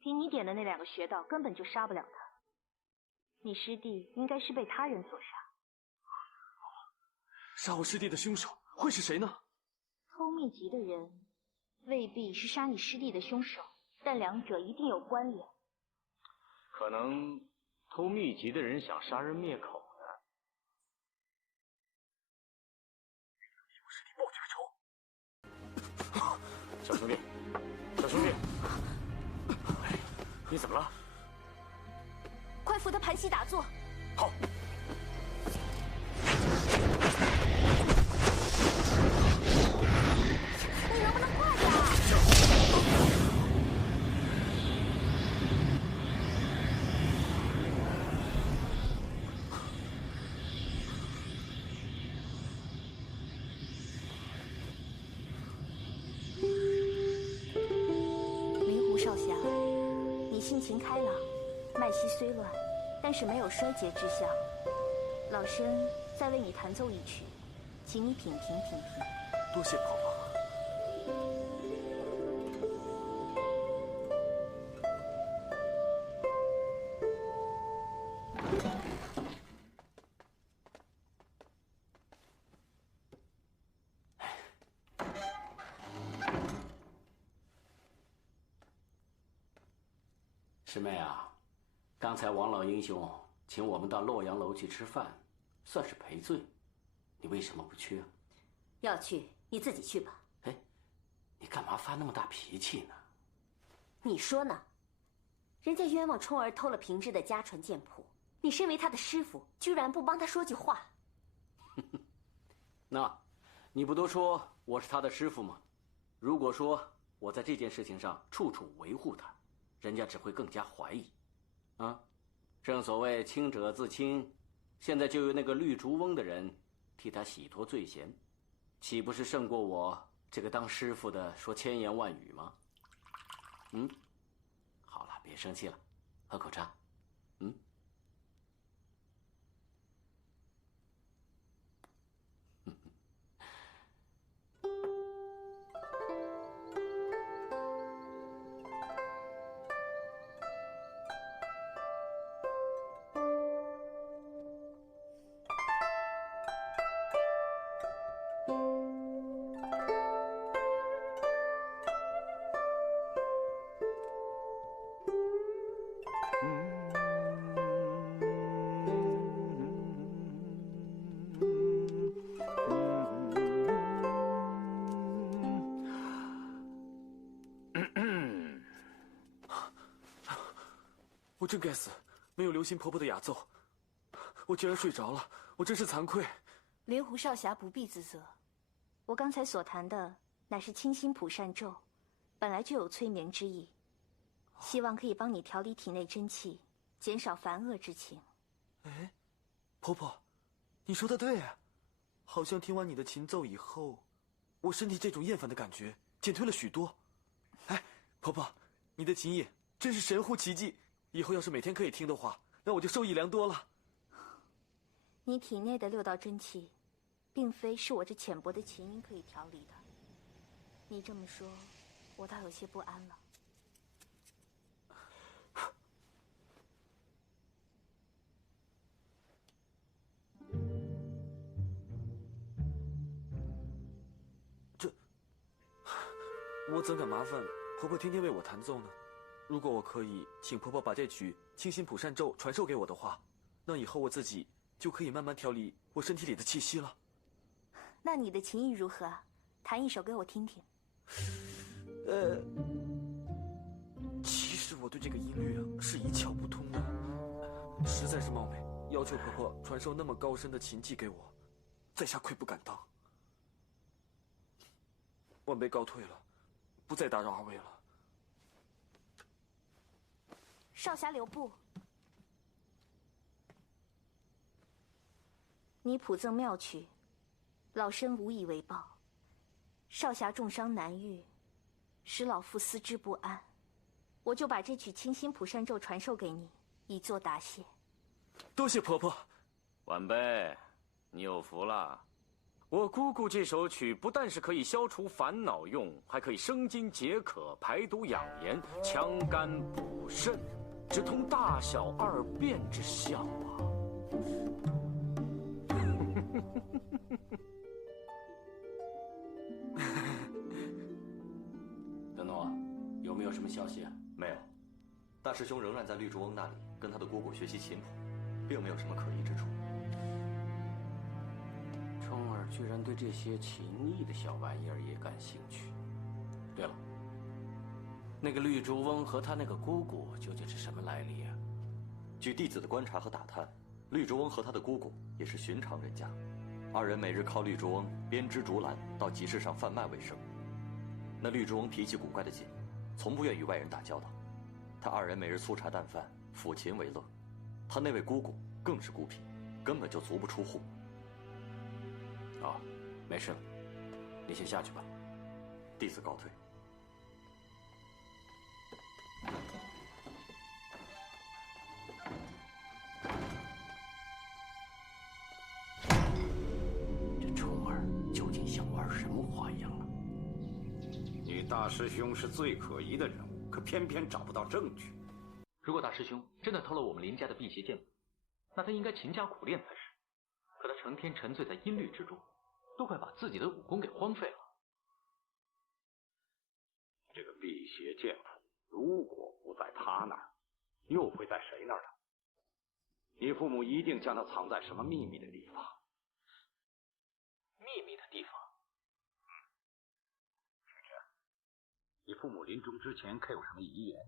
凭你点的那2个穴道，根本就杀不了他。你师弟应该是被他人所杀。杀我师弟的凶手会是谁呢？偷秘籍的人未必是杀你师弟的凶手，但两者一定有关联。可能偷秘籍的人想杀人灭口呢。我师弟报绝仇。小兄弟，小兄弟，你怎么了？快扶他盘膝打坐。好。你能不能快点？灵狐少侠，你性情开朗，脉息虽乱，但是没有衰竭之象。老身再为你弹奏一曲，请你品评品评。多谢婆婆。师妹啊，刚才王老英雄请我们到洛阳楼去吃饭，算是赔罪，你为什么不去啊？要去你自己去吧。哎，你干嘛发那么大脾气呢？你说呢？人家冤枉冲儿偷了平之的家传剑谱，你身为他的师傅，居然不帮他说句话。那，你不都说我是他的师傅吗？如果说我在这件事情上处处维护他，人家只会更加怀疑。啊，正所谓清者自清，现在就由那个绿竹翁的人替他洗脱罪嫌，岂不是胜过我这个当师傅的说千言万语吗？嗯，好了，别生气了，喝口茶。嗯。我真该死，没有留心婆婆的雅奏，我居然睡着了，我真是惭愧。灵狐少侠不必自责，我刚才所弹的乃是清心普善咒，本来就有催眠之意，希望可以帮你调理体内真气，减少烦恶之情。哎，婆婆，你说的对啊，好像听完你的琴奏以后，我身体这种厌烦的感觉减退了许多。哎，婆婆，你的琴艺真是神乎其技。以后要是每天可以听的话，那我就受益良多了。你体内的6道真气，并非是我这浅薄的琴音可以调理的。你这么说，我倒有些不安了。我怎敢麻烦婆婆天天为我弹奏呢？如果我可以请婆婆把这曲清心普善咒传授给我的话，那以后我自己就可以慢慢调理我身体里的气息了。那你的琴艺如何啊？弹一首给我听听。其实我对这个音律是一窍不通的，实在是冒昧要求婆婆传授那么高深的琴技给我，在下愧不敢当。晚辈告退了，不再打扰二位了。少侠留步。你谱赠妙曲，老身无以为报。少侠重伤难愈，使老夫思之不安。我就把这曲清心普善咒传授给你，以作答谢。多谢婆婆。晚辈，你有福了。我姑姑这首曲不但是可以消除烦恼用，还可以生津解渴、排毒养颜、强肝补肾，直通大小二便之效啊！德诺，有没有什么消息啊？没有，大师兄仍然在绿竹翁那里跟他的姑姑学习琴谱，并没有什么可疑之处。冲儿居然对这些琴艺的小玩意儿也感兴趣。对了，那个绿竹翁和他那个姑姑究竟是什么来历啊？据弟子的观察和打探，绿竹翁和他的姑姑也是寻常人家，二人每日靠绿竹翁编织竹篮到集市上贩卖为生。那绿竹翁脾气古怪的紧，从不愿与外人打交道。他二人每日粗茶淡饭，抚琴为乐。他那位姑姑更是孤僻，根本就足不出户。哦，没事了，你先下去吧。弟子告退。这冲儿究竟想玩什么花样啊？你大师兄是最可疑的人物，可偏偏找不到证据。如果大师兄真的偷了我们林家的辟邪剑谱，那他应该勤加苦练才是。可他成天沉醉在音律之中，都快把自己的武功给荒废了。这个辟邪剑谱，如果不在他那儿，又会在谁那儿呢？你父母一定将它藏在什么秘密的地方。秘密的地方？你父母临终之前可有什么遗言？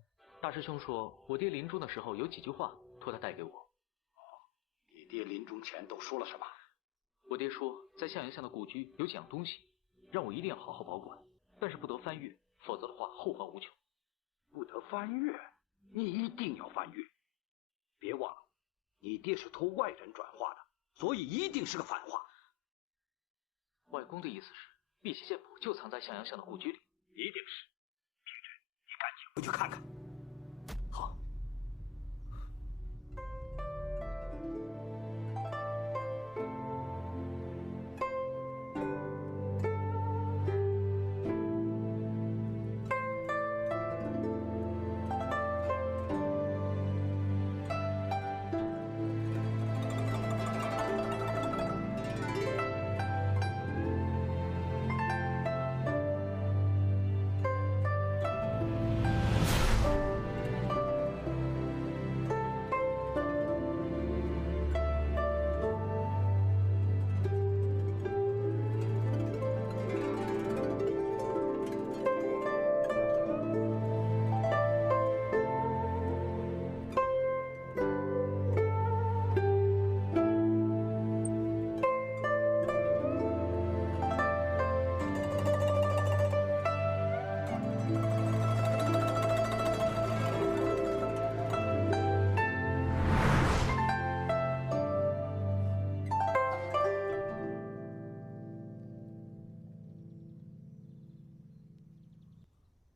大师兄说，我爹临终的时候有几句话托他带给我。你爹临终前都说了什么？我爹说，在向阳巷的故居有几样东西，让我一定要好好保管，但是不得翻阅，否则的话后患无穷。不得翻阅？你一定要翻阅！别忘了，你爹是托外人转化的，所以一定是个反话。外公的意思是，辟邪剑谱就藏在向阳巷的故居里。一定是。平之，你赶紧回去看看。好。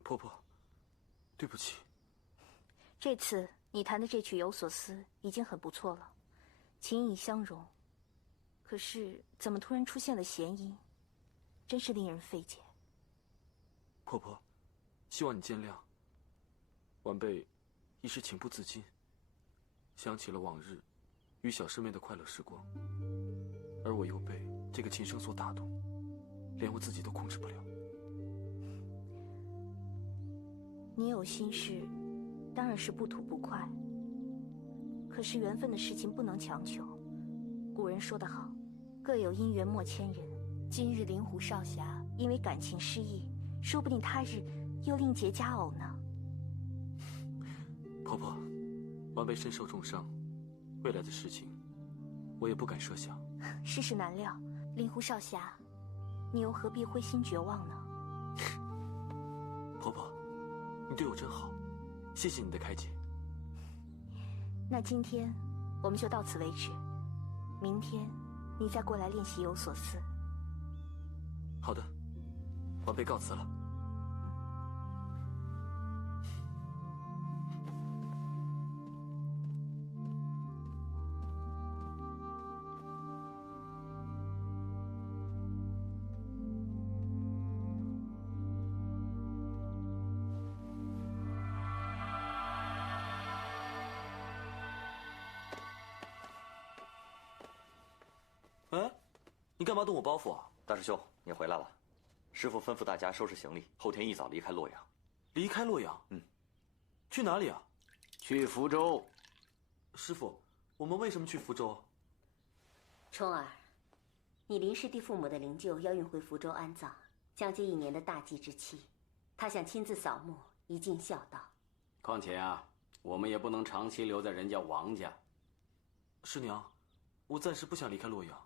婆婆，对不起。这次你弹的这曲《有所思》已经很不错了，情意相融。可是怎么突然出现了弦音，真是令人费解。婆婆，希望你见谅。晚辈一时情不自禁，想起了往日与小师妹的快乐时光，而我又被这个琴声所打动，连我自己都控制不了。你有心事，当然是不吐不快。可是缘分的事情不能强求。古人说得好，各有因缘莫牵人。今日灵狐少侠因为感情失意，说不定他日又另结佳偶呢。婆婆，晚辈身受重伤，未来的事情我也不敢设想。世事难料，灵狐少侠，你又何必灰心绝望呢？婆婆，你对我真好，谢谢你的开解。那今天我们就到此为止，明天你再过来练习有所思。好的，晚辈告辞了。哎，你干嘛动我包袱啊？大师兄，你回来了。师父吩咐大家收拾行李，后天一早离开洛阳。离开洛阳？嗯。去哪里啊？去福州。师父，我们为什么去福州？冲儿，你林师弟父母的灵柩要运回福州安葬，将近1年的大祭之期，他想亲自扫墓，以尽孝道。况且啊，我们也不能长期留在人家王家。师娘，我暂时不想离开洛阳。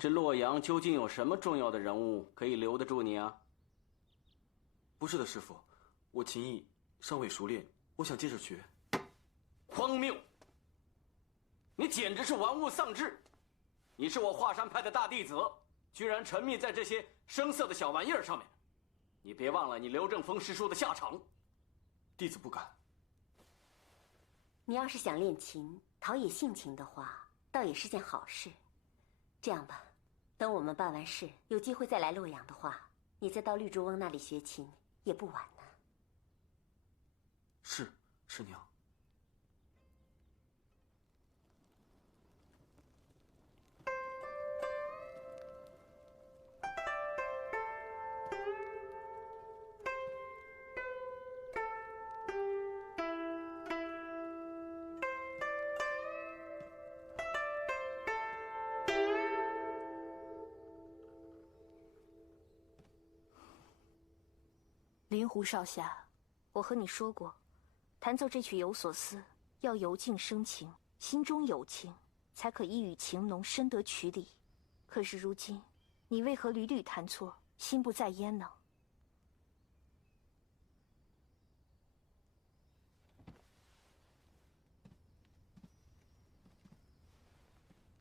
这洛阳究竟有什么重要的人物可以留得住你啊？不是的，师父，我琴艺尚未熟练，我想接着学。荒谬！你简直是玩物丧志！你是我华山派的大弟子，居然沉迷在这些生涩的小玩意儿上面。你别忘了你刘正风师叔的下场。弟子不敢。你要是想练琴，陶冶性情的话，倒也是件好事。这样吧，等我们办完事，有机会再来洛阳的话，你再到绿竹翁那里学琴也不晚呢。是，师娘。灵狐少侠，我和你说过，弹奏这曲《有所思》要由静生情，心中有情，才可一语情浓，深得曲理。可是如今，你为何屡屡弹错，心不在焉呢？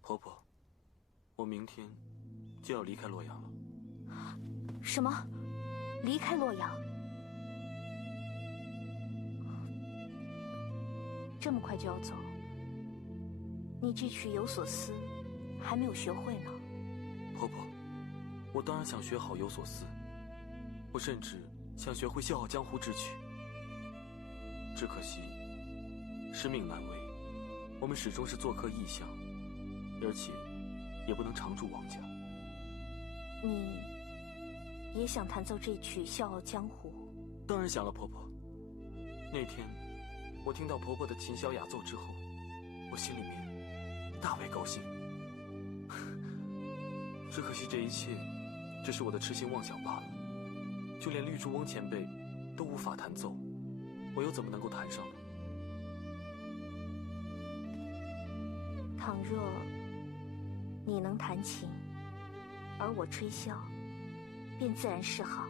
婆婆，我明天就要离开洛阳了。什么？离开洛阳？这么快就要走？你这曲有所思还没有学会呢。婆婆，我当然想学好有所思，我甚至想学会《笑傲江湖》之曲。只可惜使命难违，我们始终是做客异乡，而且也不能常驻王家。你也想弹奏这曲《笑傲江湖》？当然想了，婆婆。那天我听到婆婆的琴箫雅奏之后，我心里面大为高兴。只可惜这一切只是我的痴心妄想罢了，就连绿竹翁前辈都无法弹奏，我又怎么能够弹上呢？倘若你能弹琴，而我吹箫，便自然是好。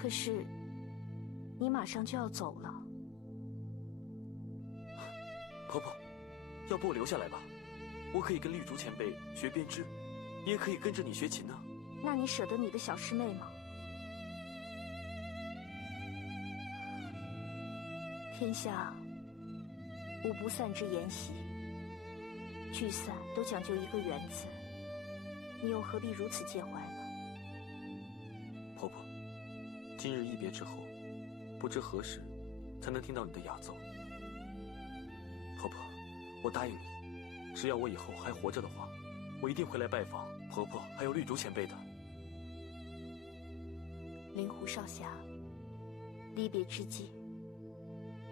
可是你马上就要走了。婆婆，要不我留下来吧，我可以跟绿竹前辈学编织，也可以跟着你学琴呢。那你舍得你的小师妹吗？天下无不散之筵席，聚散都讲究一个缘字，你又何必如此介怀呢？婆婆，今日一别之后，不知何时才能听到你的雅奏。婆婆，我答应你，只要我以后还活着的话，我一定会来拜访婆婆还有绿竹前辈的。灵狐少侠，离别之际，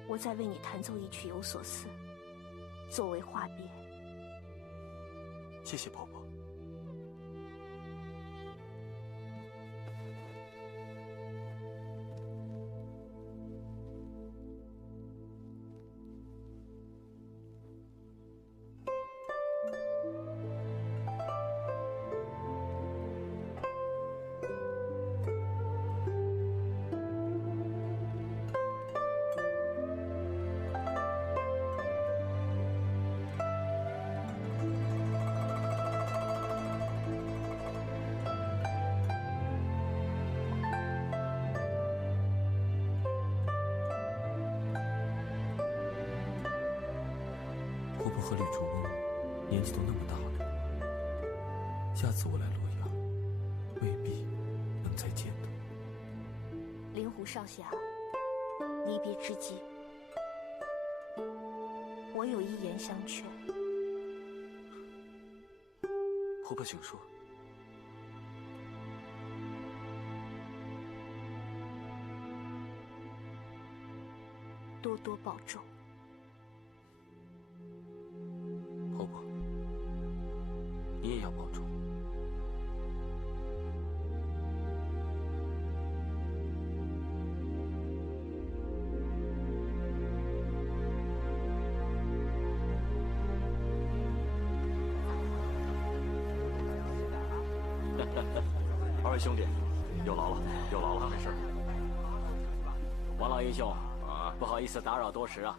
我再为你弹奏一曲有所思，作为话别。谢谢婆婆。婆婆和绿竹翁年纪都那么大了，下次我来洛阳，未必能再见的。灵狐少侠，离别之际，我有一言相劝。婆婆，请说。多多保重。婆婆，你也要保重。二位兄弟，有劳了，有劳了，没事。王老英雄，不好意思打扰多时啊，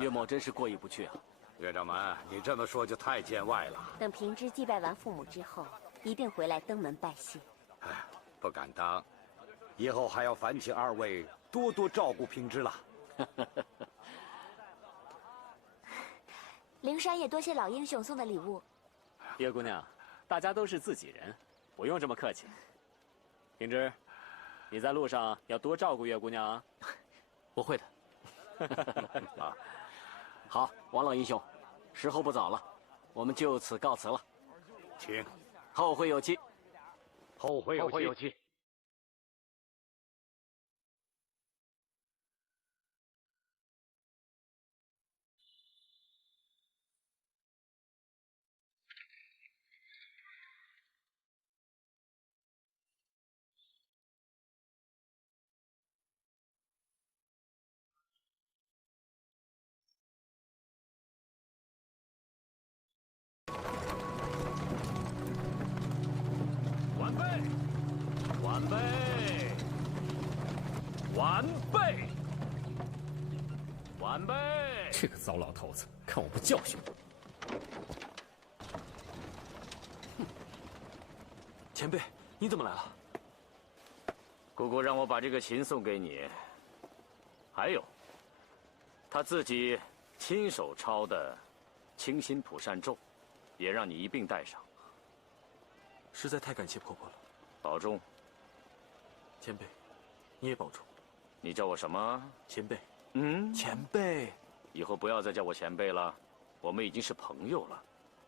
岳某真是过意不去啊。岳掌门，你这么说就太见外了。等平之祭拜完父母之后，一定回来登门拜谢。不敢当，以后还要烦请二位多多照顾平之了。灵山也多谢老英雄送的礼物。叶姑娘，大家都是自己人，不用这么客气。平之，你在路上要多照顾岳姑娘啊。我会的。啊，好，王老英雄，时候不早了，我们就此告辞了。请，后会有期。后会有期。晚辈，晚辈，晚辈！这个糟老头子，看我不教训你！前辈，你怎么来了？姑姑让我把这个琴送给你，还有，他自己亲手抄的清心蒲扇咒，也让你一并带上。实在太感谢婆婆了，保重。前辈，你也保重。你叫我什么？前辈。前辈。以后不要再叫我前辈了，我们已经是朋友了。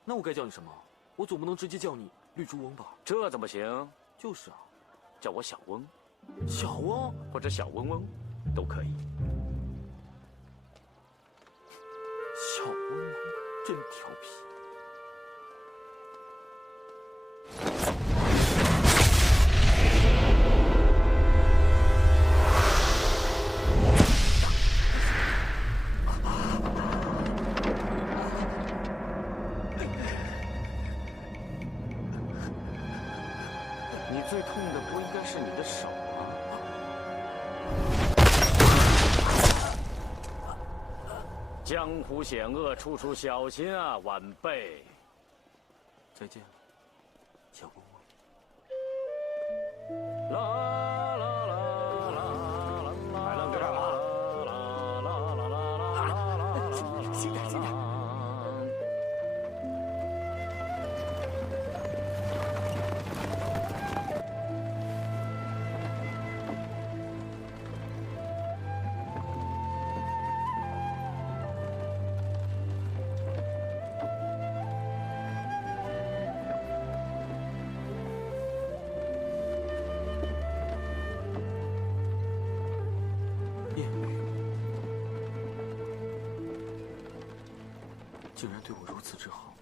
那我该叫你什么？我总不能直接叫你绿珠翁吧？这怎么行？就是啊，叫我小翁。小翁或者小翁翁，都可以。小翁翁真调皮。你最痛的不应该是你的手吗？江湖险恶，处处小心啊，晚辈。再见了，小翁翁。海浪哥干嘛？轻点，轻点。竟然对我如此之好。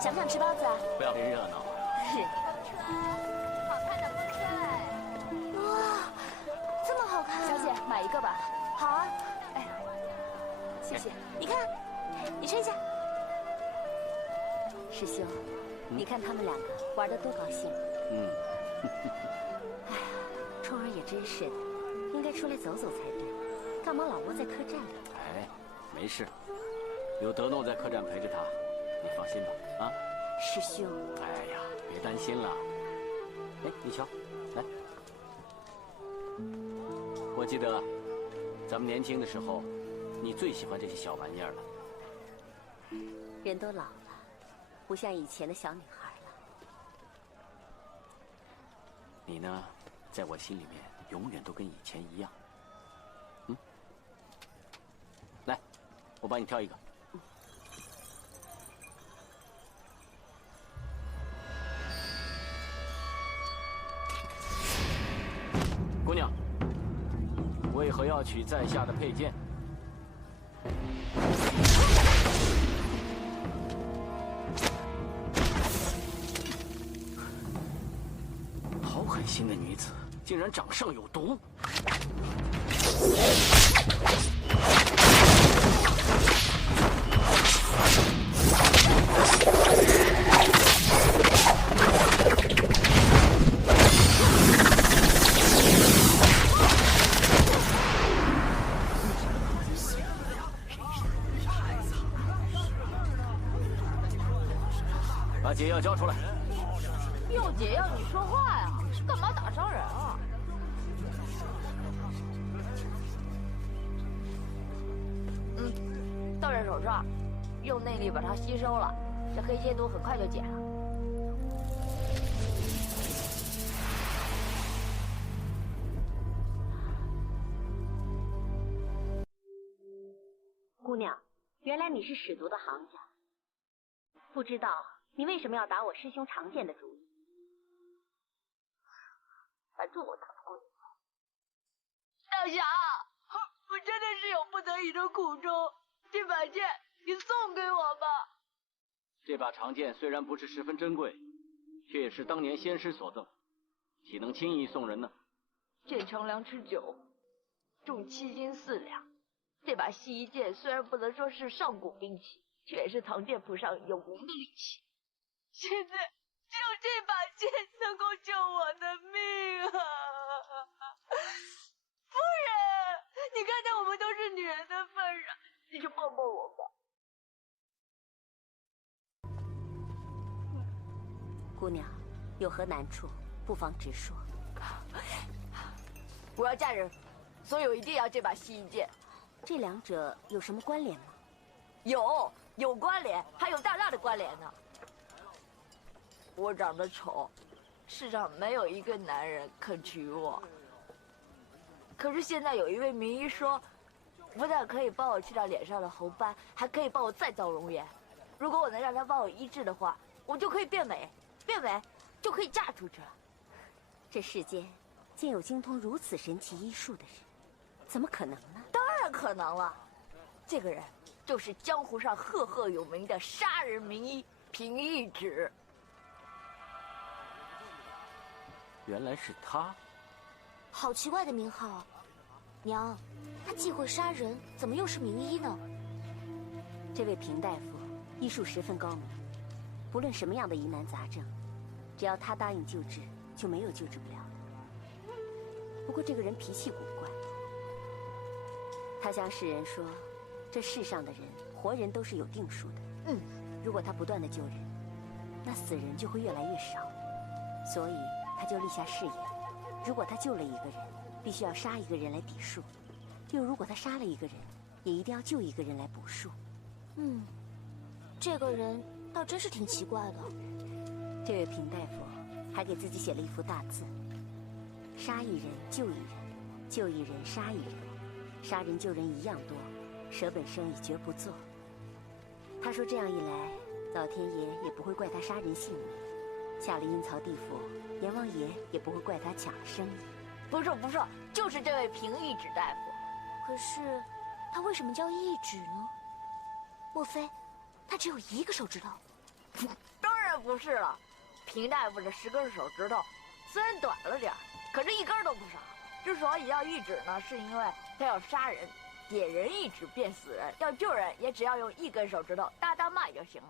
想不想吃包子啊？不要别热闹。好看的风车哎！哇，这么好看！小姐，买一个吧。好啊。哎，谢谢。你看，你吃一下。师兄，你看他们两个玩得多高兴。哎呀，冲儿也真是的，应该出来走走才对，干嘛老窝在客栈里？哎，没事，有德诺在客栈陪着他，你放心吧。啊，师兄。哎呀，别担心了。哎，你瞧，来，我记得咱们年轻的时候，你最喜欢这些小玩意儿了。人都老了。不像以前的小女孩了。你呢，在我心里面永远都跟以前一样。来，我帮你挑一个。姑娘，为何要取在下的佩剑？好狠心的女子，竟然掌上有毒！把解药交出来！用解药你说话呀？干嘛打伤人啊？到人手上，用内力把它吸收了，这黑蝎毒很快就解了。姑娘，原来你是使毒的行家，不知道你为什么要打我师兄常见的主意？反正我打不过你。大侠，我真的是有不得已的苦衷，这把剑你送给我吧。这把长剑虽然不是十分珍贵，却也是当年仙师所赠，岂能轻易送人呢？剑长2尺9，重7斤4两。这把西夷剑虽然不能说是上古兵器，却也是唐剑谱上有名的利器。现在只有这把剑能够救我的命啊！夫人，你看在我们都是女人的份上，你就抱抱我吧。姑娘，有何难处，不妨直说。我要嫁人，所以我一定要这把西夷剑。这两者有什么关联吗？有关联，还有大大的关联呢。我长得丑，世上没有一个男人肯娶我。可是现在有一位名医说，不但可以帮我去掉脸上的红斑，还可以帮我再造容颜。如果我能让他帮我医治的话，我就可以变美，变美就可以嫁出去了。这世间竟有精通如此神奇医术的人，怎么可能呢？当然可能了，这个人就是江湖上赫赫有名的杀人名医平易指。原来是他，好奇怪的名号。娘，他既会杀人，怎么又是名医呢？这位平大夫医术十分高明，不论什么样的疑难杂症，只要他答应救治，就没有救治不了的。不过这个人脾气古怪，他向世人说，这世上的人，活人都是有定数的。如果他不断的救人，那死人就会越来越少。所以他就立下誓言，如果他救了一个人，必须要杀一个人来抵数；又如果他杀了一个人，也一定要救一个人来补数。这个人倒真是挺奇怪的。这位平大夫还给自己写了一幅大字：杀一人救一人，救一人杀一人，杀人救人一样多，舍本生意绝不做。他说这样一来，老天爷也不会怪他杀人性命，下了阴曹地府，阎王爷也不会怪他抢生意。不是，就是这位平易指大夫。可是他为什么叫易指呢？莫非他只有一个手指头？当然不是了，平大夫这10根手指头虽然短了点，可是一根都不少。之所以要易指呢，是因为他要杀人，点人一指便死人；要救人，也只要用1根手指头大大脉就行。